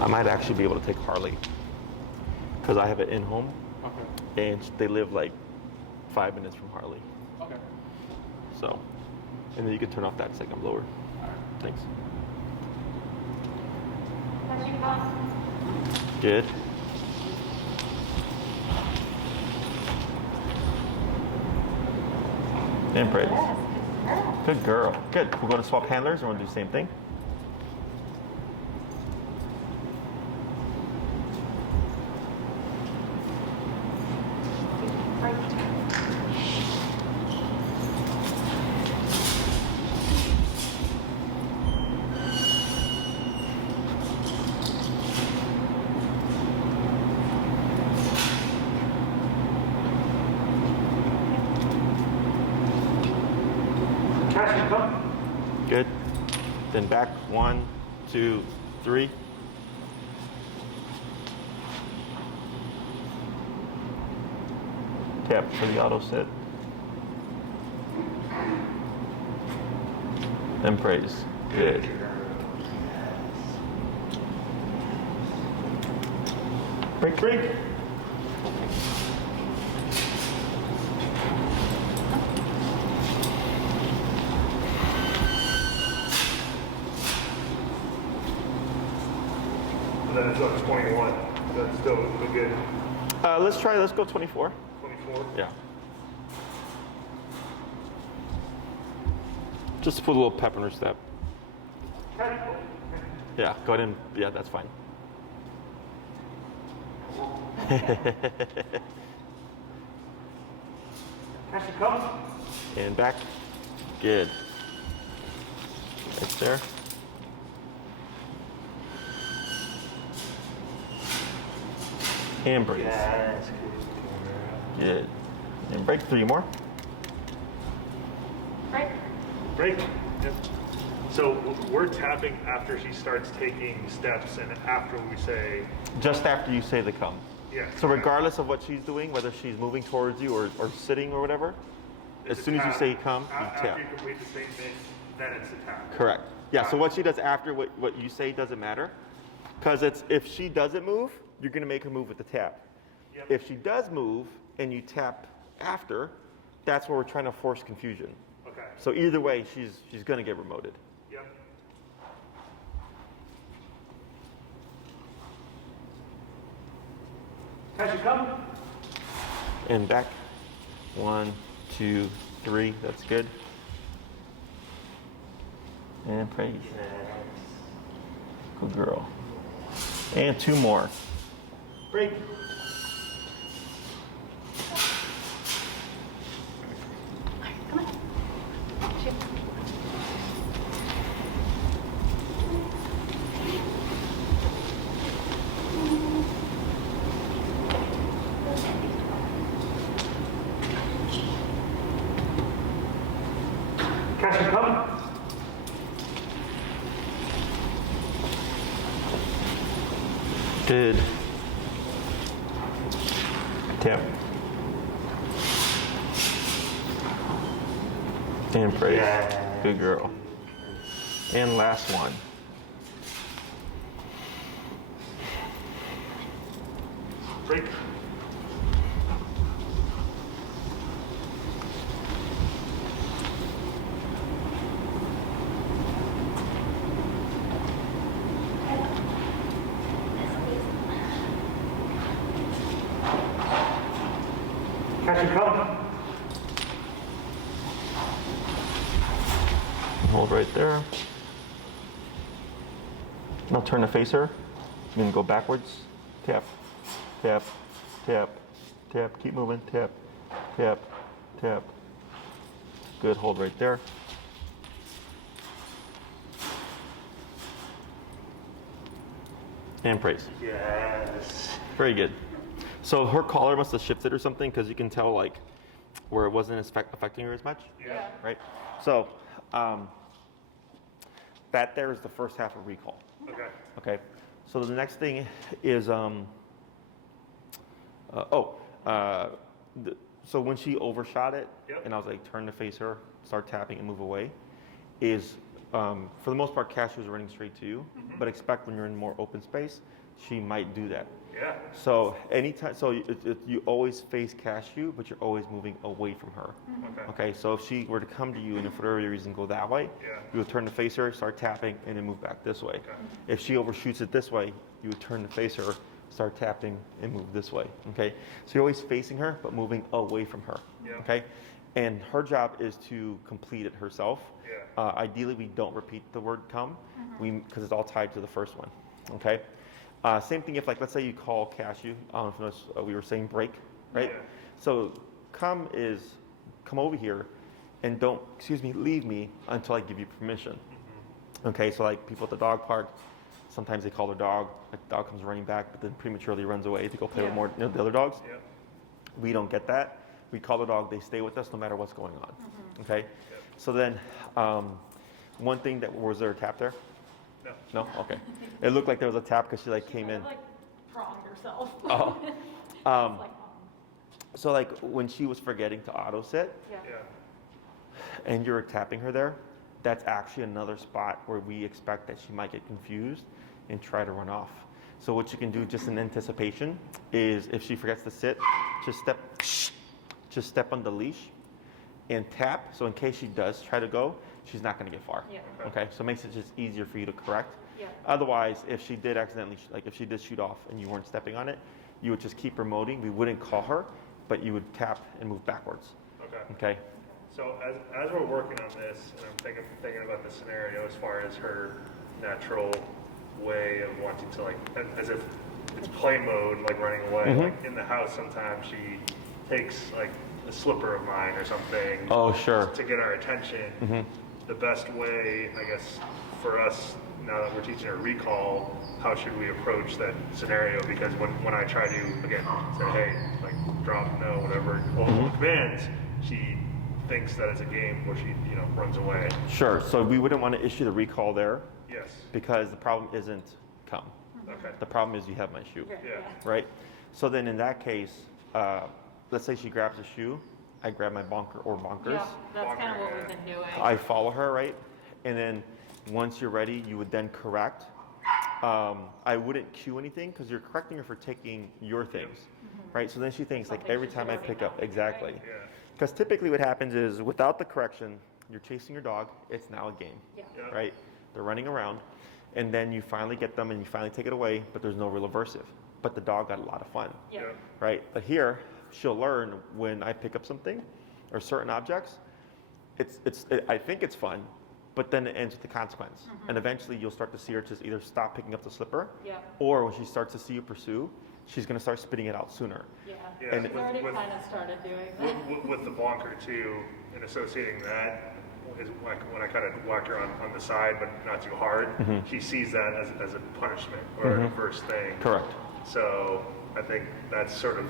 I might actually be able to take Harley because I have it in home, Okay. and they live like 5 minutes from Harley. Okay. So, and then you can turn off that second blower. Thanks. Cashew, come. Good. And praise. Good girl. Good. We're going to swap handlers, and we'll do the same thing. Break. Cashew, come. Good. Then back 1, 2, 3. Tap for the auto sit. And praise. Good. Break, break. And then it's up 21. That's still good. Let's go 24. 24. Yeah. Just to put a little pep in her step. Yeah, go ahead and, yeah, that's fine. Cashew, come. And back. Good. Right there. And break. Good. And break 3 more. Break. Break. Yep. So we're tapping after she starts taking steps and after we say, Just after you say the come. yeah. So regardless of what she's doing, whether she's moving towards you or sitting or whatever, as it's a soon as you tap. say come, you After tap. you complete the same thing, then it's a tap. Correct. Yeah, so what she does after what you say doesn't matter. Because if she doesn't move, you're going to make her move with the tap. Yep. If she does move and you tap after, that's where we're trying to force confusion. Okay. So either way, she's going to get remoted. Yep. Cashew, come. And back. 1, 2, 3. That's good. And praise. Good girl. And 2 more. Break. Cashew, come. Good. Tap. And praise. Yeah. Good girl. And last one. Break. Cashew, come. Hold right there. Now turn to face her. Then go backwards. Tap, tap, tap, tap. Keep moving. Tap, tap, tap. Good. Hold right there. And praise. Yes. Very good. So her collar must have shifted or something because you can tell like where it wasn't affecting her as much. Yeah. Right? So that there is the first half of recall. Okay. Okay. So the next thing is so when she overshot it, Yep. and I was like, turn to face her, start tapping and move away, is for the most part, Cashew is running straight to you, but expect when you're in more open space, she might do that. Yeah. So anytime, so you always face Cashew, but you're always moving away from her. Okay. Okay, so if she were to come to you and if for whatever reason go that way, Yeah. you would turn to face her, start tapping, and then move back this way. Okay. If she overshoots it this way, you would turn to face her, start tapping, and move this way. Okay, so you're always facing her, but moving away from her. Yeah. Okay, and her job is to complete it herself. Yeah. Ideally, we don't repeat the word come, because it's all tied to the first one. Okay. Same thing if, like, let's say you call Cashew. I don't know if you noticed, we were saying break, right? Yeah. So come is come over here and don't, leave me until I give you permission. Okay, so like people at the dog park, sometimes they call their dog, like the dog comes running back, but then prematurely runs away to go play with more the other dogs. Yeah. We don't get that. We call the dog, they stay with us no matter what's going on. Okay? So then, one thing that, was there a tap there? No. No? Okay. It looked like there was a tap because she like came in. Like pronged herself. Oh. It's like, So like when she was forgetting to auto sit yeah. Yeah. and you're tapping her there, that's actually another spot where we expect that she might get confused and try to run off. So what you can do just in anticipation is if she forgets to sit, just step on the leash and tap. So in case she does try to go, she's not going to get far. Yeah. Okay. So it makes it just easier for you to correct. Yeah. Otherwise, if she did accidentally, like if she did shoot off and you weren't stepping on it, you would just keep remoting. We wouldn't call her, but you would tap and move backwards. Okay. Okay. So as we're working on this, and I'm thinking about the scenario as far as her natural way of wanting to, like, as if it's play mode, like running away. Like in the house, sometimes she takes like a slipper of mine or something. Oh, sure. To get our attention. The best way, I guess, for us now that we're teaching her recall, how should we approach that scenario? Because when I try to again say, hey, like drop, no, whatever, all the commands, she thinks that it's a game where she, runs away. Sure. So we wouldn't want to issue the recall there Yes. because the problem isn't come. Okay. The problem is you have my shoe, Yeah. right? So then in that case, let's say she grabs a shoe, I grab my bonker or bonkers. Yeah, that's kind of what we've been doing. I follow her, right? And then once you're ready, you would then correct. I wouldn't cue anything because you're correcting her for taking your things, right? So then she thinks like Something every she time should I already pick know, up, exactly. right? Yeah. Because typically what happens is without the correction, you're chasing your dog, it's now a game, Yeah. Yeah. right? They're running around and then you finally get them and you finally take it away, but there's no real aversive. But the dog got a lot of fun, Yeah. Yeah. right? But here, she'll learn when I pick up something or certain objects, I think it's fun, but then it ends with the consequence. And eventually you'll start to see her just either stop picking up the slipper, Yeah. or when she starts to see you pursue, she's gonna start spitting it out sooner. Yeah. Yeah, And- We've already kind of started doing that. With the bonker too, and associating that is like when I kind of whack her on the side, but not too hard. She sees that as a punishment or an adverse thing. Correct. So I think that's sort of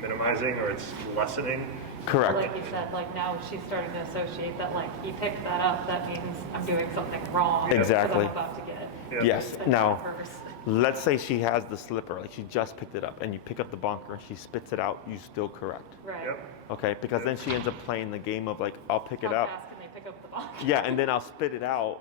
minimizing or it's lessening. Correct. Like you said, like now she's starting to associate that like you picked that up, that means I'm doing something wrong. Exactly. Because I'm about to get Yeah. Yes. a Now, purse. Let's say she has the slipper, like she just picked it up, and you pick up the bonker and she spits it out, you still correct. Right. Yep. Okay, because then she ends up playing the game of like, I'll pick it How up. fast can they pick up the box? Yeah, and then I'll spit it out,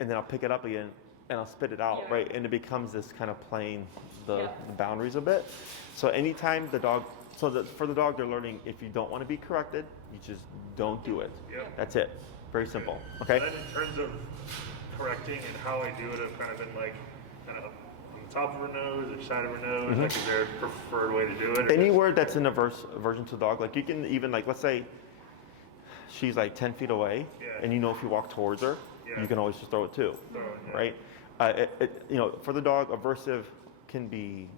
and then I'll pick it up again, and I'll spit it out, Yeah. right? And it becomes this kind of playing the, Yeah. the boundaries a bit. So anytime the dog, for the dog, they're learning if you don't want to be corrected, you just don't do it. Yep. That's it. Very simple. Okay. Then in terms of correcting and how I do it, I've kind of been like, kind of on the top of her nose or side of her nose. Like, is there a preferred way to do it? Or Any just- word that's in aversion to the dog, like you can even like, let's say she's like 10 feet away, Yeah. and you know if you walk towards her, Yeah. you can always just throw it too, Throw it, yeah. right? For the dog, aversive can be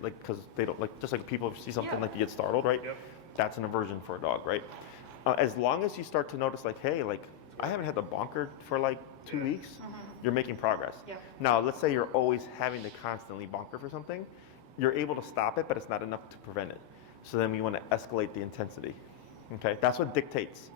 like, because they don't like, just like people see something Yeah. like you get startled, right? Yep. That's an aversion for a dog, right? As long as you start to notice like, hey, like I haven't had the bonker for like 2 Yeah. weeks, you're making progress. Yep. Now, let's say you're always having to constantly bonker for something, you're able to stop it, but it's not enough to prevent it. So then we want to escalate the intensity. Okay, that's what dictates.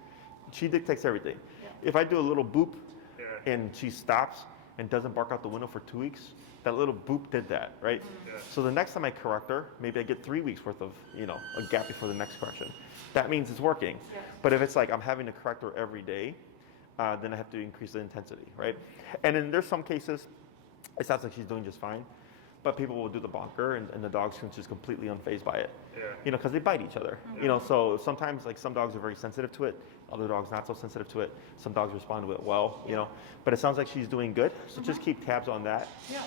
She dictates everything. Yeah. If I do a little boop Yeah. and she stops and doesn't bark out the window for 2 weeks, that little boop did that, right? Yeah. So the next time I correct her, maybe I get 3 weeks worth of, a gap before the next correction. That means it's working. Yeah. But if it's like I'm having to correct her every day, then I have to increase the intensity, right? And then there's some cases, it sounds like she's doing just fine, but people will do the bonker and the dog's just completely unfazed by it. Yeah. Because they bite each other. So sometimes like some dogs are very sensitive to it, other dogs not so sensitive to it. Some dogs respond to it well, But it sounds like she's doing good, so just keep tabs on that. Yeah.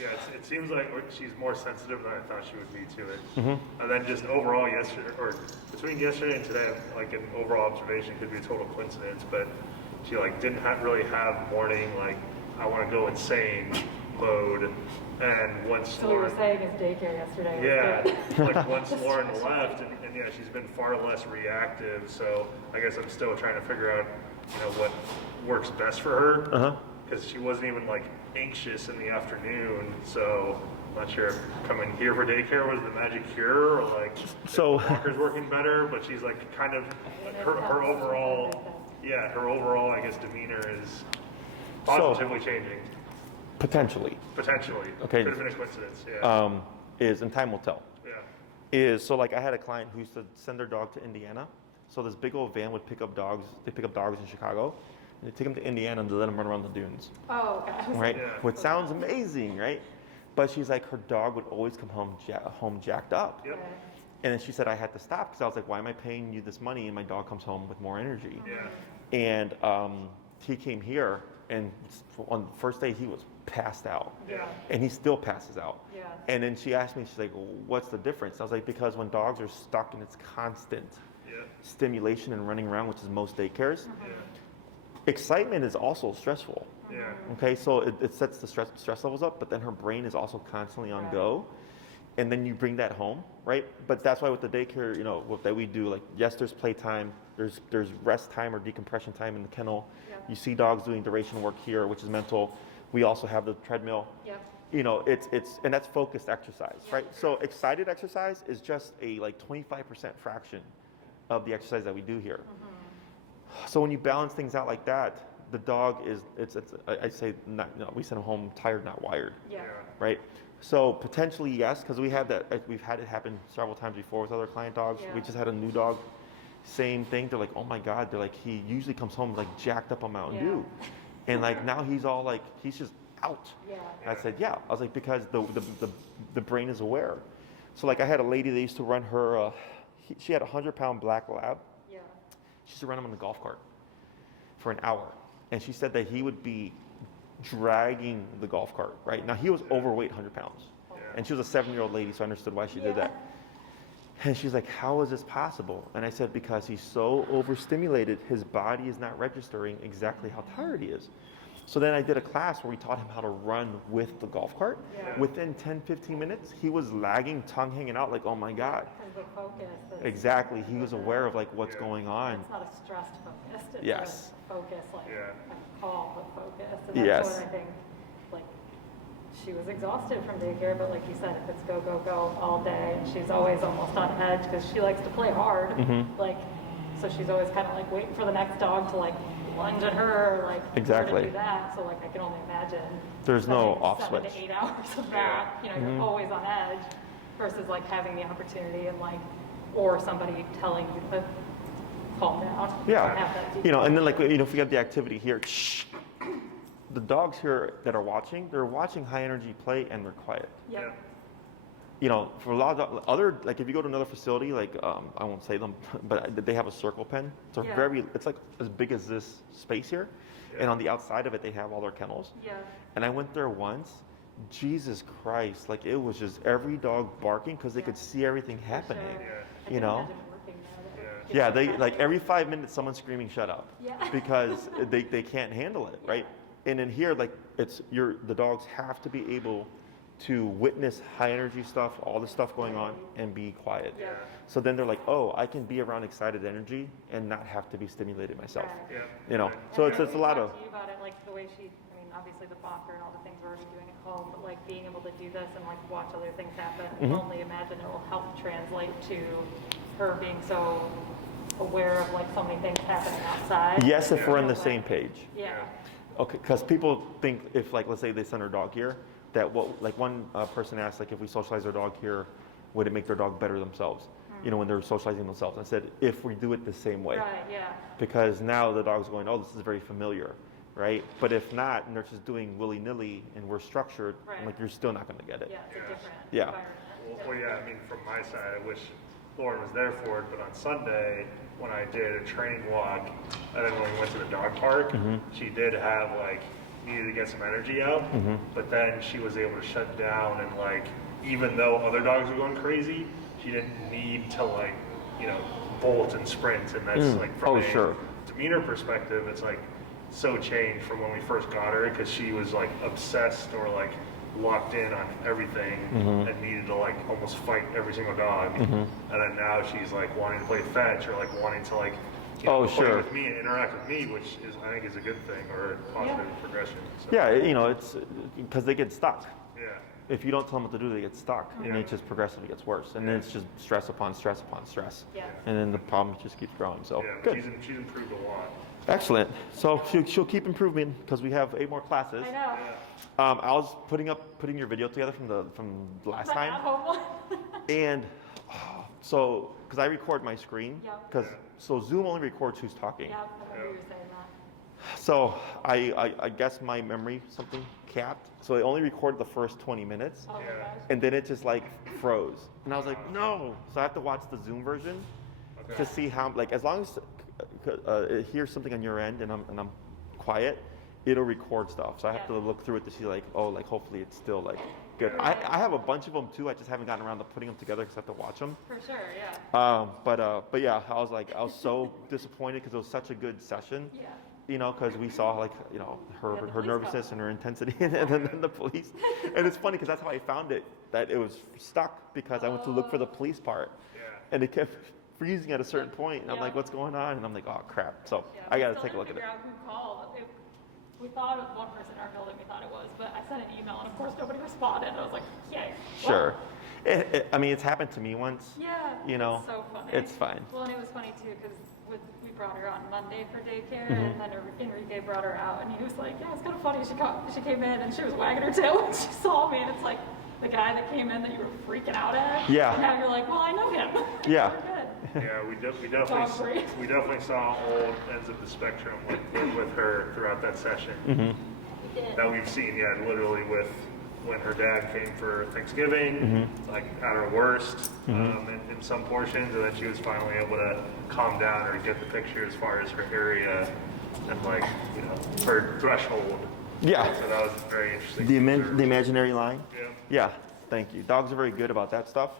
Yeah, it seems like she's more sensitive than I thought she would be to it. And then just overall yesterday, or between yesterday and today, like an overall observation, could be a total coincidence, but she like didn't really have morning, like I want to go insane mode. And once So you were saying his daycare yesterday was good. like once Lauren left, and yeah, she's been far less reactive. So I guess I'm still trying to figure out, what works best for her. Because she wasn't even like anxious in the afternoon. So I'm not sure if coming here for daycare was the magic cure, or like So- if the walker's working better. But she's like kind of her overall, I guess demeanor is positively changing. Potentially. Potentially. Okay. Could have been a coincidence. Yeah. And time will tell. Yeah. So like I had a client who used to send their dog to Indiana. So this big old van would pick up dogs. They pick up dogs in Chicago, and they take them to Indiana and they let them run around the dunes, Oh, okay. right? Yeah. Which sounds amazing, right? But she's like, her dog would always come home jacked up. Yep. Okay. And then she said, I had to stop because I was like, why am I paying you this money and my dog comes home with more energy? Yeah. And he came here, and on the first day he was passed out. Yeah. And he still passes out. Yeah. And then she asked me, she's like, what's the difference? I was like, because when dogs are stuck in its constant Yeah. stimulation and running around, which is most daycares, Yeah. excitement is also stressful. Yeah. Okay, so it sets the stress levels up, but then her brain is also constantly on Right. go. And then you bring that home, right? But that's why with the daycare, what that we do, like, yes, there's playtime, there's rest time or decompression time in the kennel. Yeah. You see dogs doing duration work here, which is mental. We also have the treadmill. Yep. And that's focused exercise, right? So excited exercise is just a like 25% fraction of the exercise that we do here. So when you balance things out like that, the dog is, I say, we send them home tired, not wired, Yeah. right? So potentially yes, because we've had it happen several times before with other client dogs. Yeah. We just had a new dog, same thing. They're like, oh my God, they're like, he usually comes home like jacked up on Mountain Dew. And like now he's all like, he's just out. Yeah. And I said, yeah. I was like, because the brain is aware. So like I had a lady that used to run her, she had a 100-pound black lab. Yeah. She used to run him on the golf cart for an hour. And she said that he would be dragging the golf cart, right? Now he was overweight, 100 pounds. And she was a 7-year-old lady, so I understood why she did that. And she's like, how is this possible? And I said, because he's so overstimulated, his body is not registering exactly how tired he is. So then I did a class where we taught him how to run with the golf cart. Yeah. Within 10, 15 minutes, he was lagging, tongue hanging out like, oh my God. Because the focus. Exactly. He was aware of like what's going on. It's not a stressed focus. It's Yes. a focus, like Yeah. a calm focus. And that's Yes. what I think, like, she was exhausted from daycare, but like you said, if it's go, go, go all day, and she's always almost on edge because she likes to play hard. Like, So she's always kind of like waiting for the next dog to like lunge at her, or like Exactly. her to do that. So like I can only imagine. There's no spending off 7 switch. to 8 hours of that. You know, you're always on edge, versus like having the opportunity and like, or somebody telling you to calm down. Yeah. And have that deep You know, and then like, you know, if we have the activity here, shh, the dogs here that are watching, they're watching high energy play and they're quiet. Yep. Yeah. You know, for a lot of other, like if you go to another facility, like I won't say them, but they have a circle pen. It's a Yeah. it's like as big as this space here. And on the outside of it, they have all their kennels. Yeah. And I went there once, Jesus Christ, like it was just every dog barking because they could see everything happening. Sure. Yeah. I You can know? imagine it working there. That would Yeah, get they so like frustrating. every 5 minutes someone's screaming shut up. Yeah. Because they can't handle it, right? And in here, like the dogs have to be able to witness high energy stuff, all the stuff going on, and be quiet. Yeah. So then they're like, oh, I can be around excited energy and not have to be stimulated myself. Right. Yeah. You know, And so I it's know a we lot talked of to you about it, like the way she, I mean, obviously the bonker and all the things we're already doing at home, but like being able to do this and like watch other things happen, I can only imagine it will help translate to her being so aware of like so many things happening outside. yes, if we're on the Like, same page. Yeah. Okay, because people think if, like, let's say they send their dog here, that what, like one person asked, like, if we socialize their dog here, would it make their dog better themselves? You know, when they're socializing themselves. I said, if we do it the same way. Right, yeah. Because now the dog's going, oh, this is very familiar, right? But if not, and they're just doing willy-nilly and we're structured, I'm Right. like, you're still not going to get it. Yeah, it's a different Yeah. environment. Well, yeah, I mean, from my side, I wish Lauren was there for it, but on Sunday, when I did a training walk, and then when we went to the dog park, she did have, like, needed to get some energy out, but then she was able to shut down, and, like, even though other dogs were going crazy, she didn't need to, like, you know, bolt and sprint, and that's, like, from Oh, a sure. demeanor perspective, it's, like, so changed from when we first got her, because she was, like, obsessed or, like, locked in on everything and needed to like almost fight every single dog, and then now she's like wanting to play fetch or like wanting to like play sure. with me and interact with me, which is I think is a good thing or a positive progression. So, Yeah, you know, it's because they get stuck. yeah, If you don't tell them what to do, they get stuck, and it just progressively gets worse. And then it's just stress upon stress upon stress. Yeah. And then the problem just keeps growing. So yeah. good, She's improved a lot. excellent. So she'll keep improving because we have 8 more classes. I know. I was putting your video together from last The time, at-home one. and so because I record my screen, Yep. so Zoom only records who's talking. Yeah, I remember you were saying that. So I guess my memory something capped, so it only recorded the first 20 minutes, Oh my Yeah. gosh. and then it just like froze, and I was like, no. So I have to watch the Zoom version to see how, like, as long as it hears something on your end and I'm quiet, it'll record stuff. So I have to look through it to see like, oh, like hopefully it's still like good. I have a bunch of them too. I just haven't gotten around to putting them together because I have to watch them. For sure, yeah. But yeah, I was so disappointed because it was such a good session. Yeah. You know, because we saw like, you know, Yeah, the her police nervousness come. and her intensity, and then the police. And it's funny because that's how I found it, that it was stuck because I went to look for the police part, Yeah. and it kept freezing at a certain point, and I'm Yeah. like, what's going on? And I'm like, oh crap. So Yeah, I we got to still take a look at didn't it. figure out who called. We thought it was one person in our building, we thought it was, but I sent an email and of course nobody responded. I was like, yay. Well, Sure. I mean, it's happened to me once. Yeah. You know, It's so funny. it's fine. Well, and it was funny too because we brought her on Monday for daycare, Mm-hmm. and then Enrique brought her out, and he was like, "Yeah, it's kind of funny." She came in and she was wagging her tail when she saw me, and it's like the guy that came in that you were freaking out at. Yeah. And now you're like, "Well, I know him." Yeah. We're good. Yeah, we Dog breed. definitely saw all ends of the spectrum with her throughout that session. We did. That we've seen, yeah, literally with when her dad came for Thanksgiving, like at her worst in some portions, and then she was finally able to calm down or get the picture as far as her area and like, you know, her threshold. Yeah. So that was very interesting. The to observe. the imaginary line. Yeah, Yeah. Thank you. Dogs are very good about that stuff.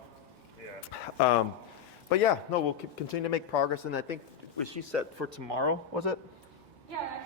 yeah. But yeah, no, we'll continue to make progress, and I think was she set for tomorrow? Was it? Yeah, I